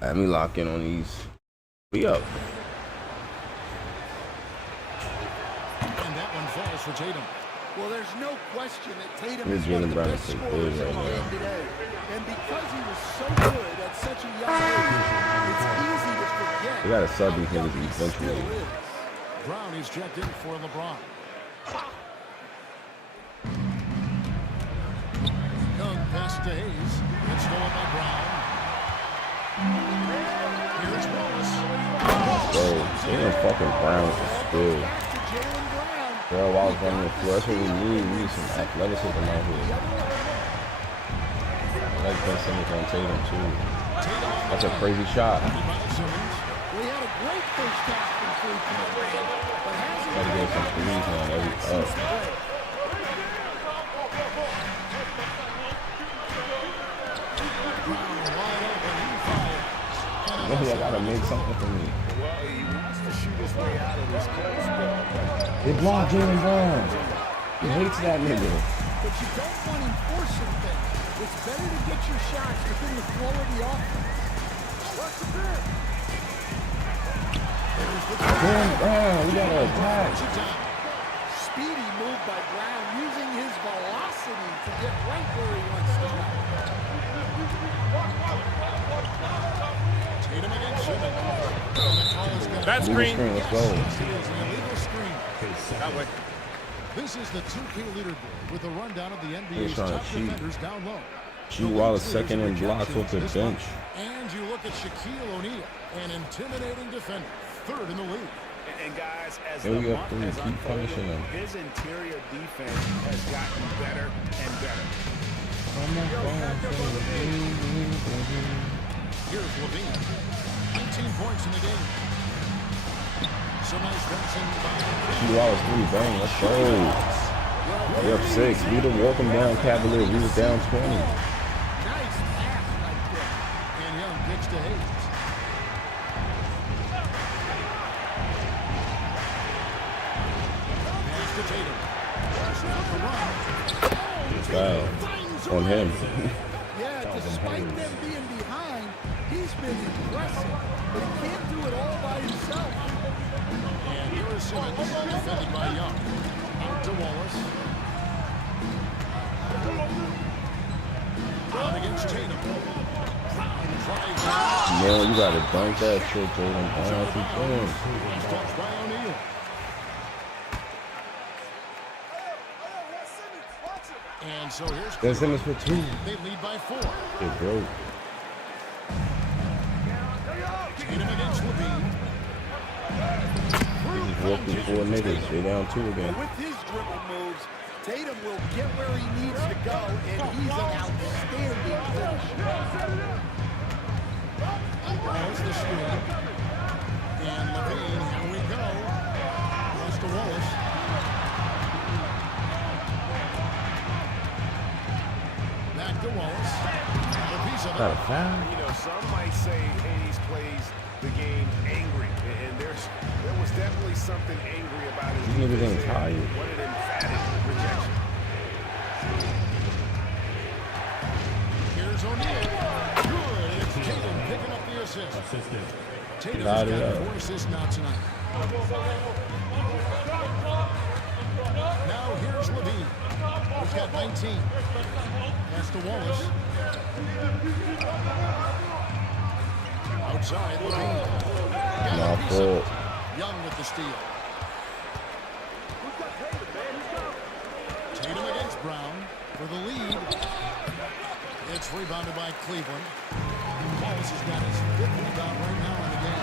Let me lock in on these. Be up. And that one falls for Tatum. Well, there's no question that Tatum Here's is one of Jaylen the Brown best is scorers in good the right game now. today. And because he was so good at such a young age, it's easy to forget. They gotta sub these how young niggas he still eventually. is. Brown is checked in for LeBron. Young pass to Hayes. It's stolen by Brown. Here's Wallace. Bro, Jaylen fucking Brown is good. Back to Jaylen Brown. Bro, while running the floor, that's what we need. We need some athleticism out here. I like Ben Simmons on Tatum too. That's a crazy shot. We had a great first half from three-point land, but hasn't Gotta get some threes now. Every up. Maybe I gotta make something for me. Well, he wants to shoot his way out of this close spell. They blocked Jaylen Brown. He hates that nigga. but you don't want him forcing things. It's better to get your shots within the flow of the offense. What's the bit? Damn, Brown, we got an attack. Speedy move by Brown, using his velocity to get right where he wants to go. Tatum against Simmons. That screen. Let's go. That way. This is the 2K leaderboard with a rundown of the NBA's top defenders down low. G Wallace second in blocks off the bench. And you look at Shaquille O'Neal, an intimidating defender, third in the league. And guys, as Here the we go, month three. has Keep punishing unfolded, them. his interior defense has gotten better and better. Here's Levine, 19 points in the game. Some nice fencing by G Wallace 3, bang, let's go. We up 6. We the welcome down Cavaliers. We was down 20. Nice pass right there. and Young kicks to Hayes. Pass to Tatum. Foul on him. Yeah, despite them being behind, he's been impressive, but he can't do it all by himself. And here is Simmons, defended by Young. Out to Wallace. Brown against Tatum. Drives out. Man, you gotta dunk that shit, Tatum. Touched by O'Neal. And so here's That's Simmons for 2. they lead by 4. It broke. Tatum against Levine. He's walking 4 niggas. They down 2 again. With his dribble moves, Tatum will get where he needs to go, and he's an outstanding finisher. There's the screen. And Levine, here we go. Pass to Wallace. Back to Wallace. A piece of Got it. a foul. You know, some might say Hayes plays the game angry, and there was definitely something angry about his These niggas ain't defense. tired. What an emphatic rejection. Here's O'Neal. Good. It's Tatum picking up the assist. Tatum Got has it got up. 4 assists now tonight. Now here's Levine. He's got 19. Pass to Wallace. Outside, Levine. Got Nah, a piece of it. fault. Young with the steal. Tatum against Brown for the lead. It's rebounded by Cleveland. Wallace has got his 5th rebound right now in the game.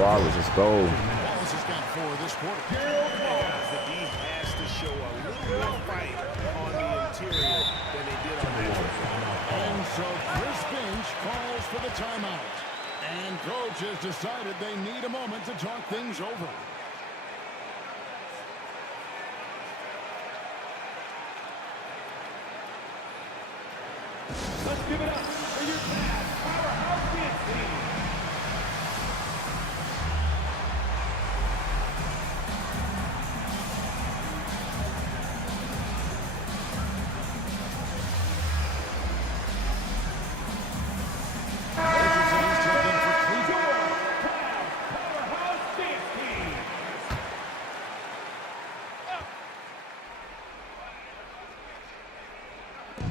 Wallace, let's go. Wallace has got 4 this quarter. The D has to show a little more fight on the interior than they did on the wall. And so Chris Finch calls for the timeout. And coach has decided they need a moment to talk things over. Let's give it up for your powerhouse dance team.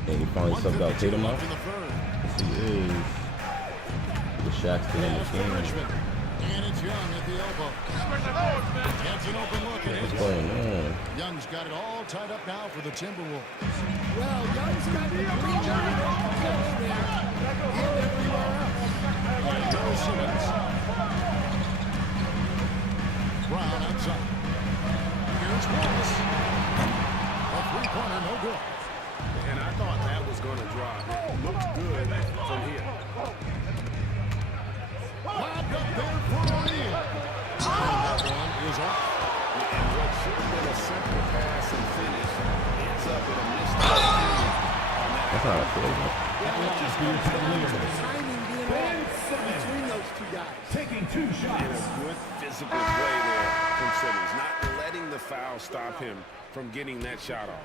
And he finally subbed out Tatum out. Yes, he is. The Shaq's still in the game. And it's Young at the elbow. Gets an open look at What's it. going on? Young's got it all tied up now for the Timberwolves. Well, Young's got the green line on the bench there, and everywhere else. And Joe Simmons. Brown outside. Here's Wallace. A three-pointer, no good. And I thought that was going to drop. It looked good from here. Lobbed up there for O'Neal. That one is off. And what should have been a simple pass and finish ends up in a missed opportunity. That's not a play. Timing being off between those two guys. Taking 2 And shots. a good physical play there from Simmons, not letting the foul stop him from getting that shot off.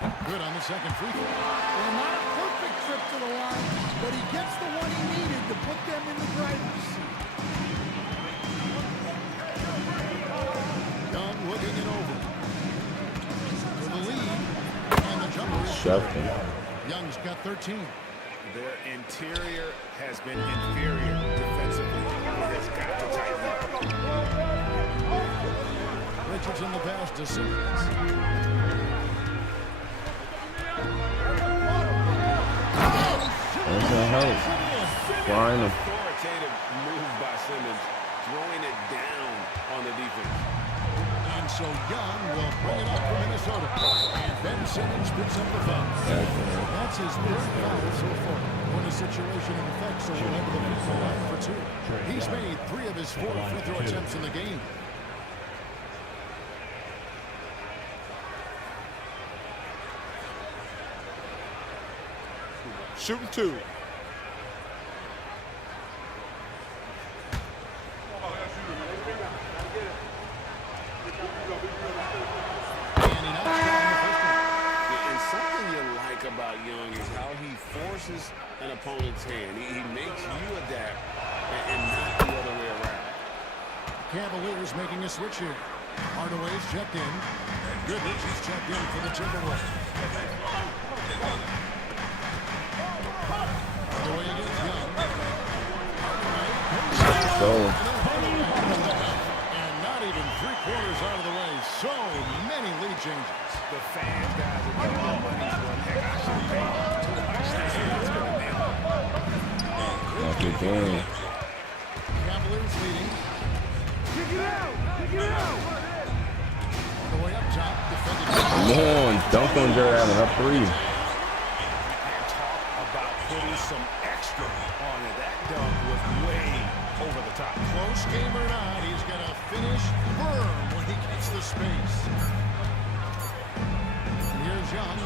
Good on the second free throw. Well, not a perfect trip to the line, but he gets the one he needed to put them in the driver's seat. Young looking it over. For the lead. And the jumper is Shuffling. Young's got 13. Their interior has been inferior defensively. It has got to tighten up. Richards in the pass to Simmons. That's gonna help. Flying him. Authoritative move by Simmons, throwing it down on the defense. And so Young will bring it up for Minnesota. And Ben Simmons picks up the foul. That's his third foul so far. When a situation in effect, so we'll have the free throw line for 2. He's made 3 of his 4 free throw attempts in the game. Shooting 2. About Young is how he forces an opponent's hand. He makes you adapt and not the other way around. Cavaliers making a switch here. Hardaway's checked in. Goodrich is checked in for the Timberwolves. Hardaway against Young. And not even 3/4 out of the way. So many lead changes. The fans, guys, are getting their money's worth. Heck, I should pay $200. Good game. Cavaliers leading. Kick it out! Kick it out! On the way up top, defending. Come on, dunk on Jared Allen, up 3. And talk about putting some extra on it. That dunk was way over the top. Close game or not, he's going to finish firm when he gets the space. Here's Young.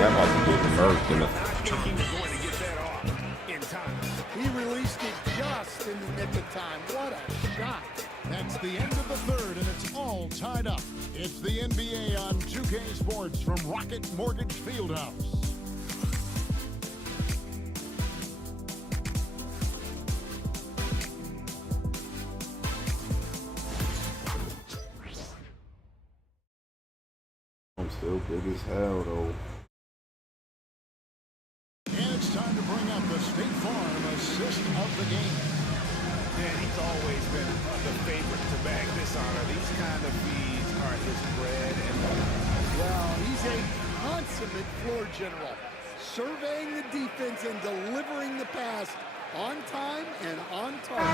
That must be getting murked in it. He released it just in the nick of time. What a shot. That's the end of the third, and it's all tied up. It's the NBA on 2K Sports from Rocket Mortgage Fieldhouse. I'm still big as hell, though. And it's time to bring up the State Farm assist of the game. And he's always been the favorite to bag this honor. These kind of feeds are his bread and butter. Well, he's a consummate floor general, surveying the defense and delivering the pass on time and on target.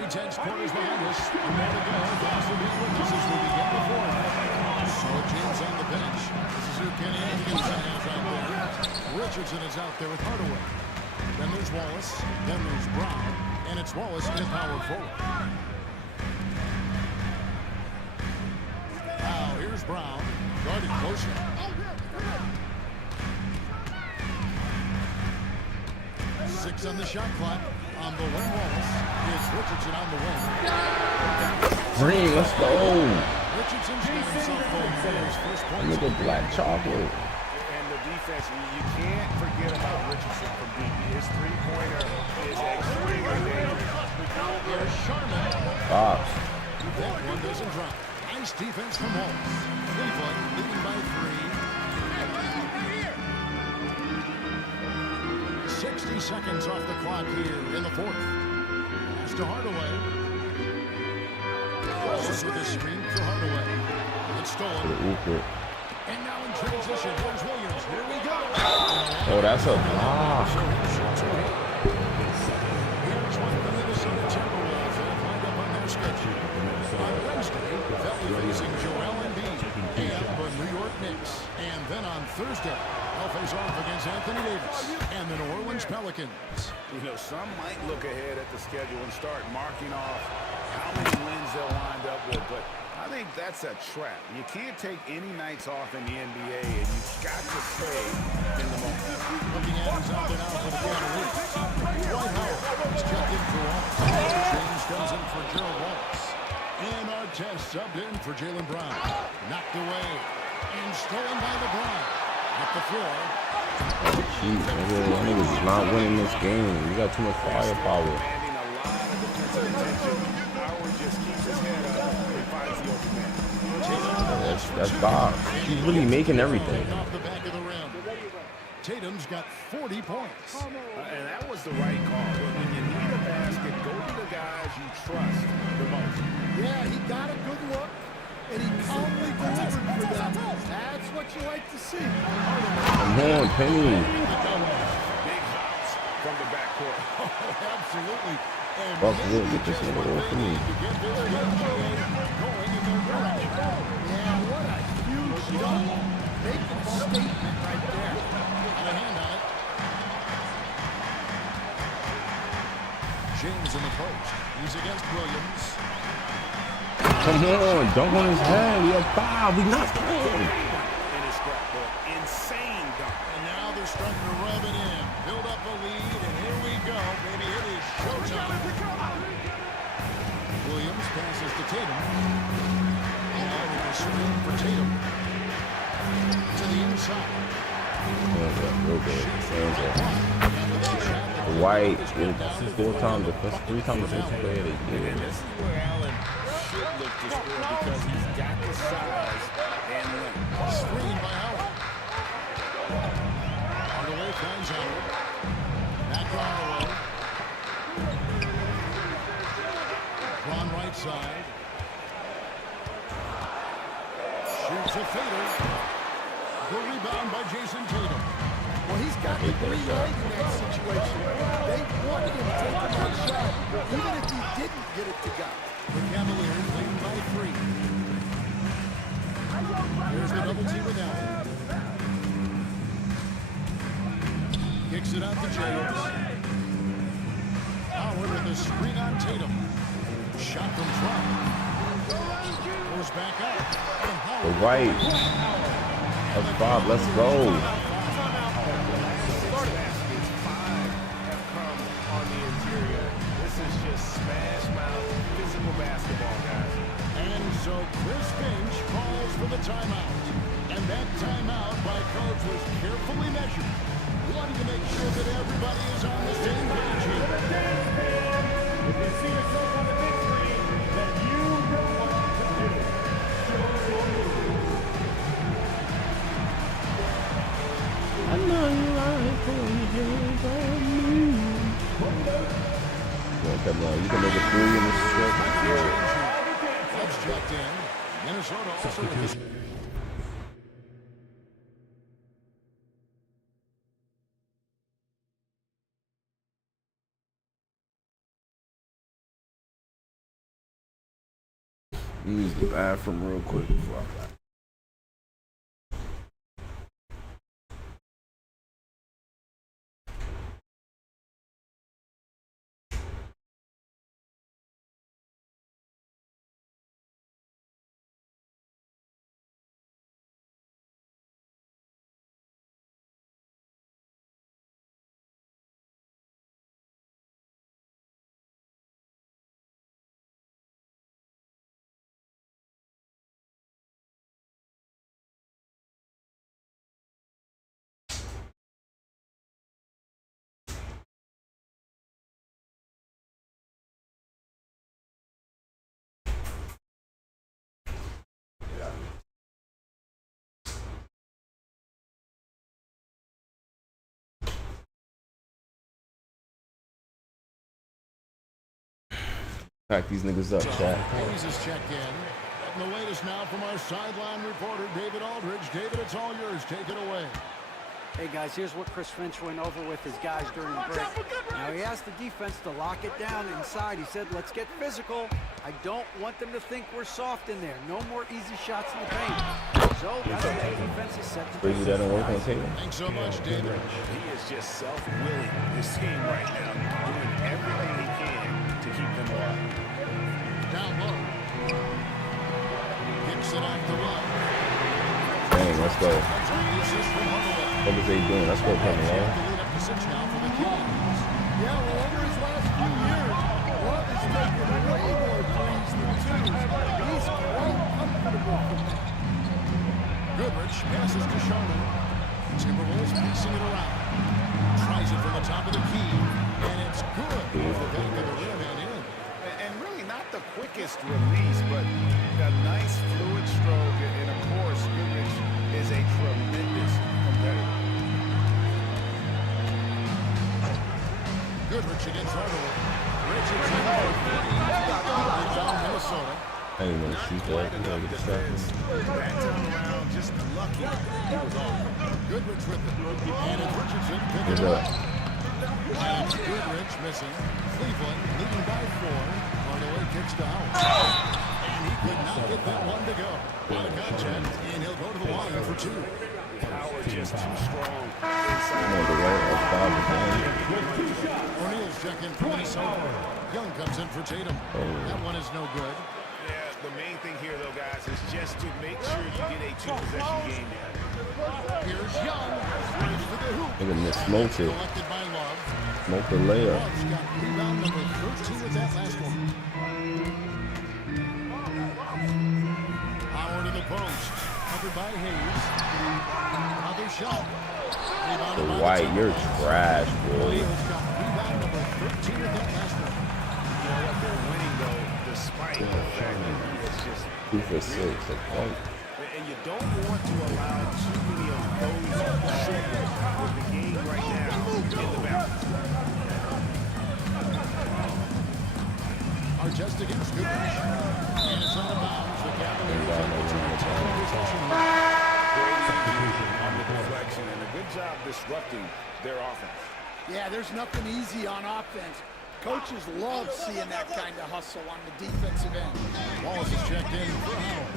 3-10 quarters behind us. A more to go. Boston witnesses will begin the fourth. So James on the bench. This is who Kenny Atkinson has out there. Richardson is out there with Hardaway. Then there's Wallace. Then there's Brown. And it's Wallace in power forward. Now here's Brown. Guarded closer. Six on the shot clock. On the wing, Wallace. It's Richardson on the wing. Green, let's go. Richardson's got himself home for his first point. Look at black chocolate. And the defense, you can't forget about Richardson from deep. His three-pointer is extremely dangerous. Here's Sharman. Fox. That one doesn't drop. Nice defense from Wallace. Cleveland leading by 3. 60 seconds off the clock here in the fourth. Pass to Hardaway. Wallace with a screen for Hardaway. It's stolen. And now in transition, there's Williams. Here we go. Oh, that's a block. Here's what the Minnesota Timberwolves have lined up on their schedule. On Wednesday, they'll be facing Joel Embiid and the New York Knicks. And then on Thursday, they'll face off against Anthony Davis and the New Orleans Pelicans. You know, some might look ahead at the schedule and start marking off how many wins they'll wind up with, but I think that's a trap. You can't take any nights off in the NBA, and you've got to stay in the moment. Looking at who's out there now for the final week. Dwight Howard is checked in for Wallace. James comes in for Gerald Wallace. And Artest subbed in for Jaylen Brown. Knocked away and stolen by LeBron. At the floor. Jeez, nigga, niggas is not winning this game. You got too much firepower. That's Bob. He's really making everything. Tatum's got 40 points. And that was the right call. When you need a basket, go to the guys you trust the most. Yeah, he got a good look, and he calmly delivered for them. That's what you like to see. Come on, Penny. Big hops from the backcourt. Oh, absolutely. And Fuck, look, get this nigga away from me. Yeah, what a huge dunk. Making a statement right there. And a hand on it. James in the post. He's against Williams. Come on, dunk on his head. We have 5. We not playing. In his scrapbook. Insane dunk. And now they're starting to rub it in. Build up a lead, and here we go. Baby, it is showtime. Williams passes to Tatum. And with a screen for Tatum. To the inside. Real good. White, this is 4 times the first, 3 times the first player they did. And this is where Allen should look to score because he's got the size and length. Screen by Howard. Hardaway finds Howard. Back to Hardaway. Ron right side. Shoots a fader. The rebound by Jason Tatum. Well, he's got the green light in that situation. They wanted him taking that shot, even if he didn't get it to go. The Cavaliers lead by 3. Here's the double team with Allen. Kicks it out to James. Howard with the screen on Tatum. Shot from Trump. Goes back up. The White. That's Bob. Let's go. So Chris Finch calls for the timeout. And that timeout by coach was carefully measured. Wanting to make sure that everybody is on the same page here. If you see yourself on the big screen, then you know what to do. I know you like when you hands on me. Come on, you can make a 3 in this stretch. Checked in. Minnesota also with Use the bathroom real quick before I fly. Pack these niggas up, chat. Hayes is checked in. And the latest now from our sideline reporter, David Aldridge. David, it's all yours. Take it away. Hey, guys, here's what Chris Finch went over with his guys during the break. Now, he asked the defense to lock it down inside. He said, let's get physical. I don't want them to think we're soft in there. No more easy shots in the paint. So, that's what the defense is set to do. Crazy that don't work on tape. Thanks so much, David. He is just self-willing this team right now, doing everything he can to keep them alive. Down low. Kicks it off the run. Dang, let's go. What was they doing? Let's go, Kevin. Yeah, well, over his last few years, Love has taken way more threes than He's quite comfortable from that. Goodrich passes to Sharman. Timberwolves piecing it around. Tries it from the top of the key, and it's good. Off the back of the rim and in. And really not the quickest release, but a nice fluid stroke. And of course, Goodrich is a tremendous competitor. Goodrich against Hardaway. Richardson down Minnesota. I didn't want to shoot that. You gotta get the That time around, just lucky. He was off. Goodrich with it. And it's Richardson picking Good it up. job. And Goodrich missing. Cleveland leading by 4. Hardaway kicks down. And he could not get that one to go. On a contact, and he'll go to the line for 2. Power just too strong. The right of five again. O'Neal's check in for Minnesota. Young comes in for Tatum. That one is no good. Yeah, the main thing here, though, guys, is just to make sure you get a 2-possession game. Here's Young. Drives to the hoop. Look at this, smoked it. Collected by Love. Smoked the layup. Love's got rebound number 13 with that last one. Howard to the post. Covered by Hayes. Another shot. The White, you're trash, boy. O'Neal's got rebound number 13 with that last one. You know what? They're winning, though, despite the fact that it's just 2 for 6. A point. and you don't want to allow too many of those shortcuts with the game right now in the balance. Artest against Goodrich. And it's out of bounds. The Cavaliers able to retain possession. Great execution on the deflection and a good job disrupting their offense. Yeah, there's nothing easy on offense. Coaches love seeing that kind of hustle on the defensive end. Wallace is checked in for Howard.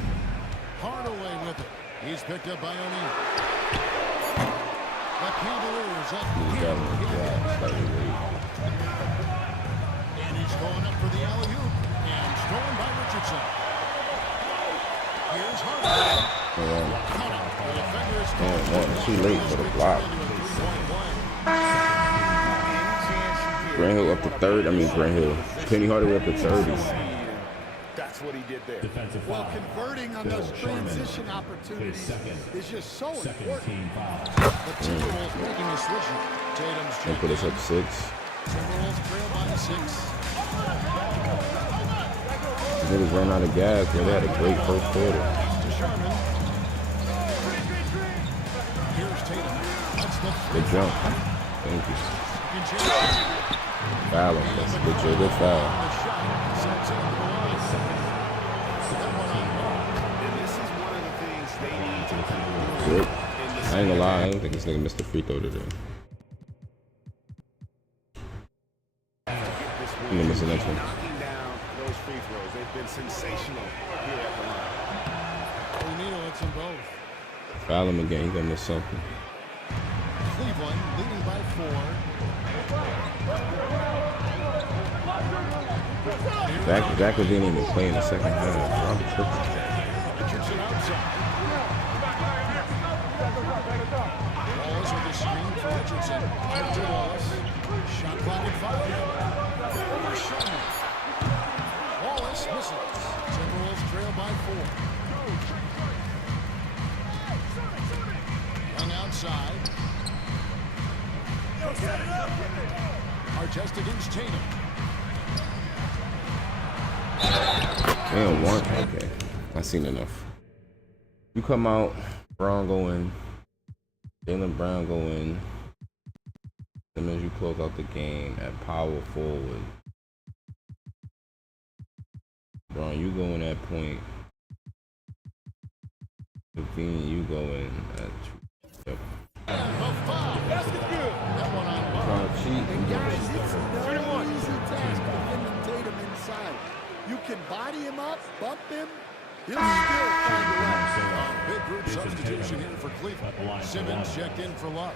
Hardaway with it. He's picked up by O'Neal. The Cavaliers up here. And he's going up for the alley-oop. And stolen by Richardson. Here's Hardaway. The defenders Too late for the block. Grant Hill up to third. I mean, Grant Hill. Penny Hardaway up to 30. That's what he did there. Well, converting on those transition opportunities is just so important. The Timberwolves making a switch. Tatum's And put us up 6. Timberwolves trail by 6. The niggas ran out of gas. They had a great first quarter. To Sharman. Here's Tatum. That's the Good jump. Thank you. Foul him. That's a good foul. Good. I ain't gonna lie, I don't think this nigga missed the free throw today. I'm gonna miss the next one. Knocking down those free throws. They've been sensational here at the line. O'Neal hits them both. Foul him again, he's gonna miss something. Cleveland leading by 4. Zach didn't even play in the second half. I'm tripping. Richardson outside. Wallace with the screen for Richardson. Out to Wallace. Shot clock at 5. Over Sharman. Wallace misses. Timberwolves trail by 4. Young outside. Artest against Tatum. Damn, one. Okay. I seen enough. You come out, Brown go in. Jaylen Brown go in. That means you close out the game at power forward. Brown, you go in at point. Levine, you go in at 2. Yep. That's good. That one on Trying to cheat. And guys, it's no easy task defending Tatum inside. You can body him up, bump him, he'll still find a way. Big group substitution here for Cleveland. Simmons checked in for Love.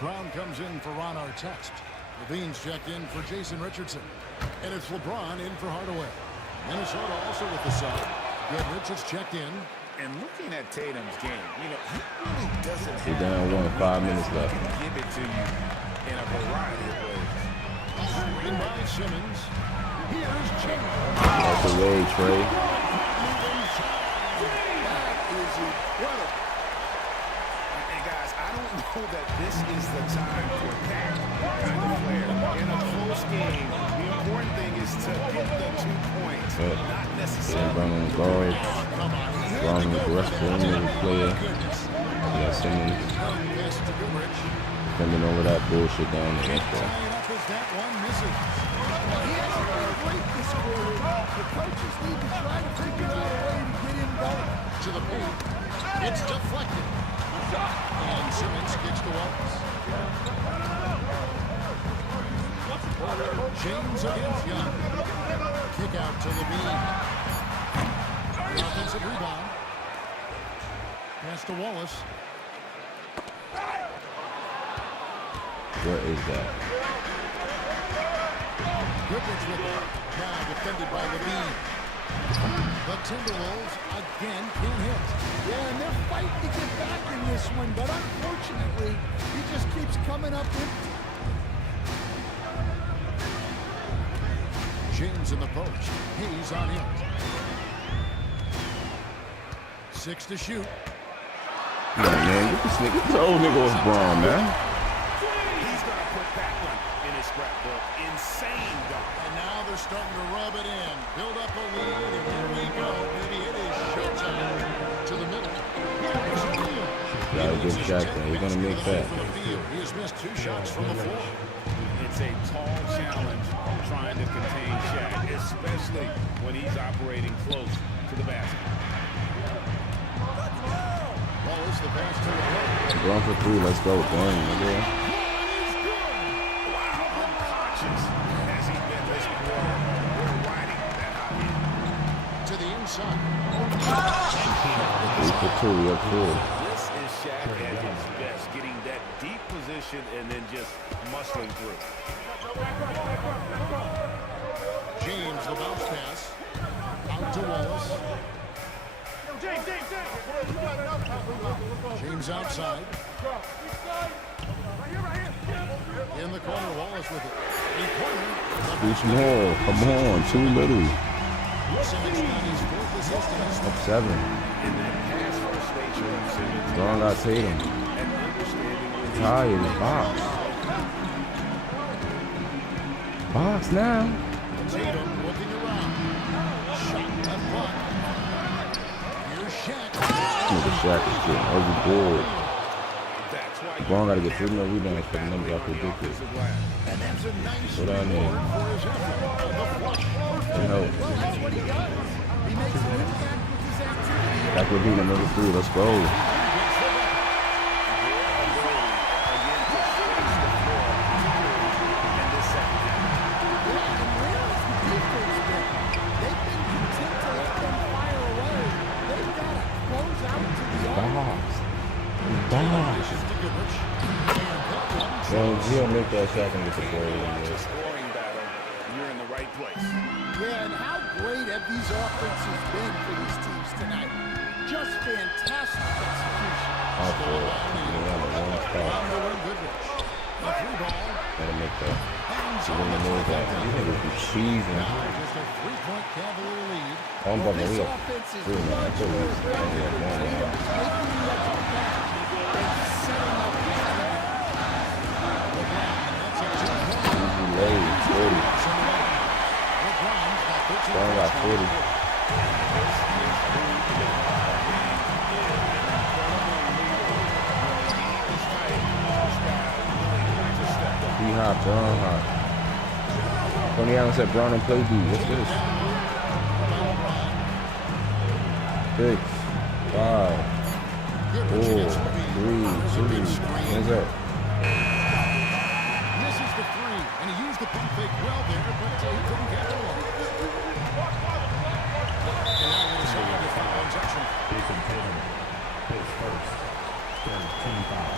Brown comes in for Ron Artest. Levine's checked in for Jason Richardson. And it's LeBron in for Hardaway. Minnesota also with the sub. Goodrich is checked in. And looking at Tatum's game, you know, he really doesn't You're down 1, 5 minutes left. give it to you in a variety of ways. Screen by Simmons. Here's James. That's the way, Trey. That is incredible. And guys, I don't know that this is the time for that kind of flair. In a close game, the important thing is to get the 2 points, not necessarily. Brown on the guard. Brown on the rest perimeter player. Yeah, Simmons. Defending over that bullshit down there. That one misses. He hasn't been great this quarter. The coaches need to try to figure out a way to get him going. To the paint. It's deflected. And Simmons kicks to Wallace. James against Young. Kick out to Levine. Offensive rebound. Pass to Wallace. What is that? Goodrich with it. Now defended by Levine. The Timberwolves again can't hit. Yeah, and they're fighting to get back in this one, but unfortunately, he just keeps coming up empty. James in the post. He's on him. 6 to shoot. Come on, man. Get this nigga. This old nigga was Braun, man. He's going to put that one in his scrapbook. Insane dunk. And now they're starting to rub it in. Build up a lead, and here we go. Maybe it is showtime to the middle. Got a good shot there. He's going to make that. He has missed 2 shots from the floor. It's a tall challenge trying to contain Shaq, especially when he's operating close to the basket. Wallace, the pass to the Run for 3. Let's go. Dang, nigga. Wow, unconscious has he been this quarter. We're riding that hot hand. To the inside. 3 for 2. We up 4. This is Shaq at his best, getting that deep position and then just muscling through. James, the bounce pass. Out to Wallace. James outside. In the corner, Wallace with it. Too small. Come on. Too little. Up 7. Braun got Tatum. Tired. Box. Box now. Tatum looking around. Shot left block. Here's Shaq. Nigga Shaq is getting overboard. Braun got to get 3 more rebounds for the numbers I predicted. Go down there. No. Back with being number 3. Let's go. He'll make that shot and get the ball. Scoring battle, you're in the right place. Yeah, and how great have these offenses been for these teams tonight? Just fantastic execution. Gotta make that. You're gonna know that. You niggas be cheesing. Just a 3-point Cavalier lead. I'm about to leave. Braun got 40. He hot, Braun hot. Tony Allen said Braun don't play D. What's this? 6, 5, 4, 3, 2. What's that? Misses the 3, and he used the pump fake well there, but he couldn't get it all. And now we'll decide the foul on Jackson. Jason Tatum, his first, team foul.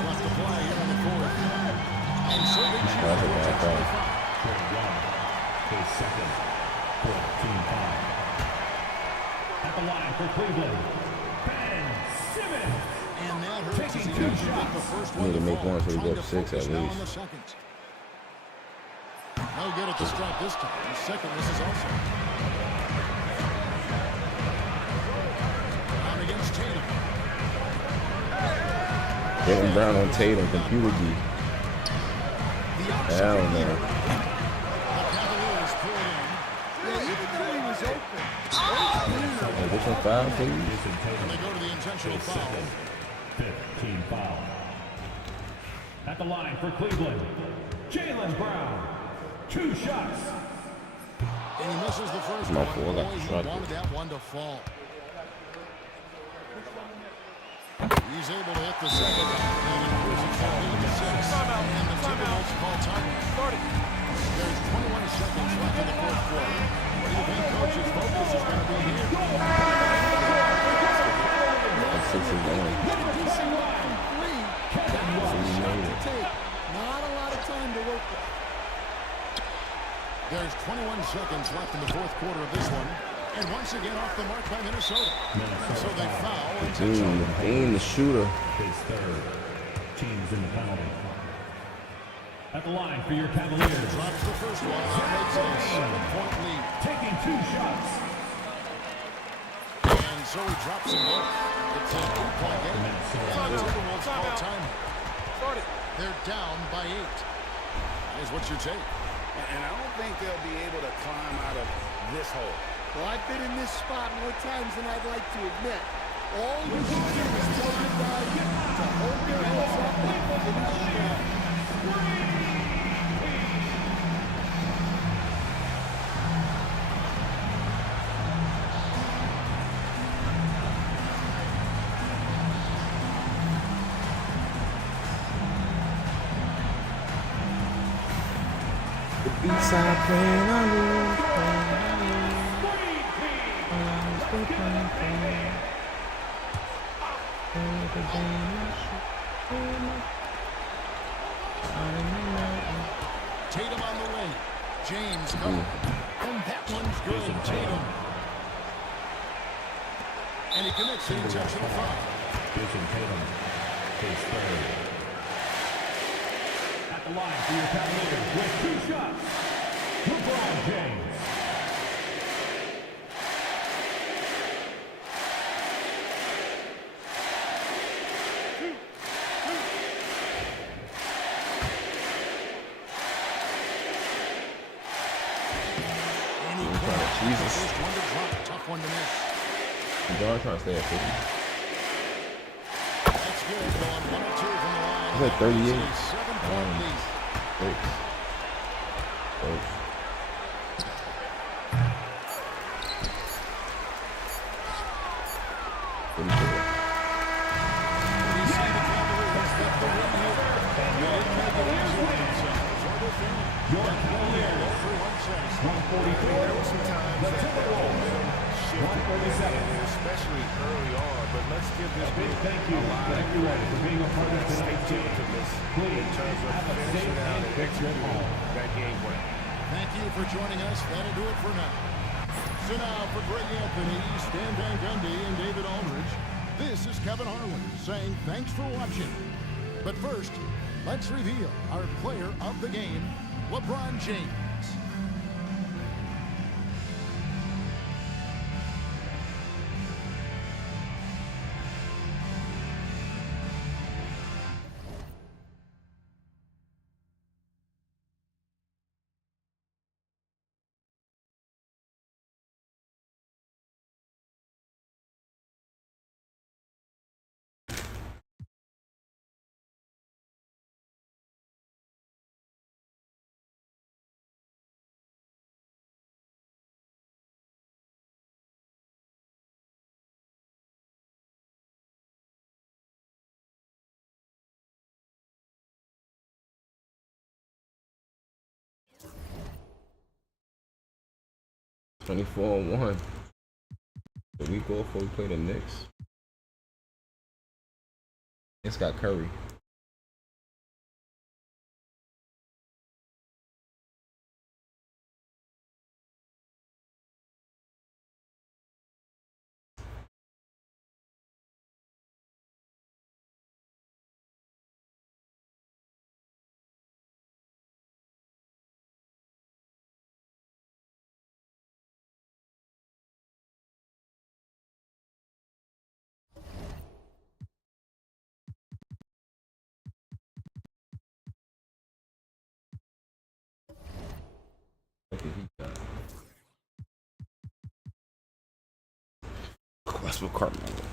Left to play here in the fourth. And serving That's a bad call. His second, team foul. At the line for Cleveland, Ben Simmons. And that hurts as he doesn't get the first one Need to make fall. one so we go Trying up to 6 at focus now on least. the second. He'll get it to strike this time. The second misses also. Brown against Tatum. Getting Brown on Tatum, computer B. Hell no. The Cavaliers pull it in. Yeah, even though he was open. Hey, this one foul, please. And they go to the intentional foul. 5th team foul. At the line for Cleveland, Jaylen Brown. 2 shots. And he misses the first My one. fault, I got Boy, he distracted. wanted that one to fall. He's able to hit the second. And it puts it back into 6. And the Timberwolves call time. There's 21 seconds left in the fourth quarter. What do you think coach's focus is going to be here? That's 6 is going. Decent look from three. That was a shot to take. Not a lot of time to work with. There's 21 seconds left in the fourth quarter of this one. And once again off the mark by Minnesota. So they foul. Dude, Dean, the shooter. His 3rd. Teams in the penalty. At the line for your Cavaliers. Drops the first one. That makes it a 7-point lead. Taking 2 shots. And so he drops them both. It's an 8-point game. And the Timberwolves call time. They're down by 8. Here's what you take. And I don't think they'll be able to climb out of this hole. Well, I've been in this spot more times than I'd like to admit. All you can do is tell your guys to hold their heads up and finish strong. The B-side playing on you. Tatum on the wing. James covered. And that one's good. Tatum. And he commits the intentional foul. Jason Tatum. His 3rd. At the line for your Cavaliers with 2 shots. LeBron James. Jesus. First one to drop. Tough one to miss. LeBron trying to stay at 50. That's good. Going 1 or 2 from the line. He's at 38. It's a 7-point lead. 6. Close. Pretty good. We see the Cavaliers get the win here. They didn't make it easy on themselves or their family. Your Cavaliers. Everyone says 144. There were some times The that Timberwolves. shifted, 147. especially early on. But let's give this Big group thank you a lot to of everyone for being a part of tonight's game. stick-to-itiveness Please in terms of have a safe finishing out and and quick trip executing home. that game winner. Thank you for joining us. That'll do it for now. So now for Greg Anthony, Stan Van Gundy, and David Aldridge, this is Kevin Harlan saying thanks for watching. But first, let's reveal our player of the game, LeBron James. $24-1. The week off before we play the Knicks. It's got Curry. did he got? Westbrook Carmelo.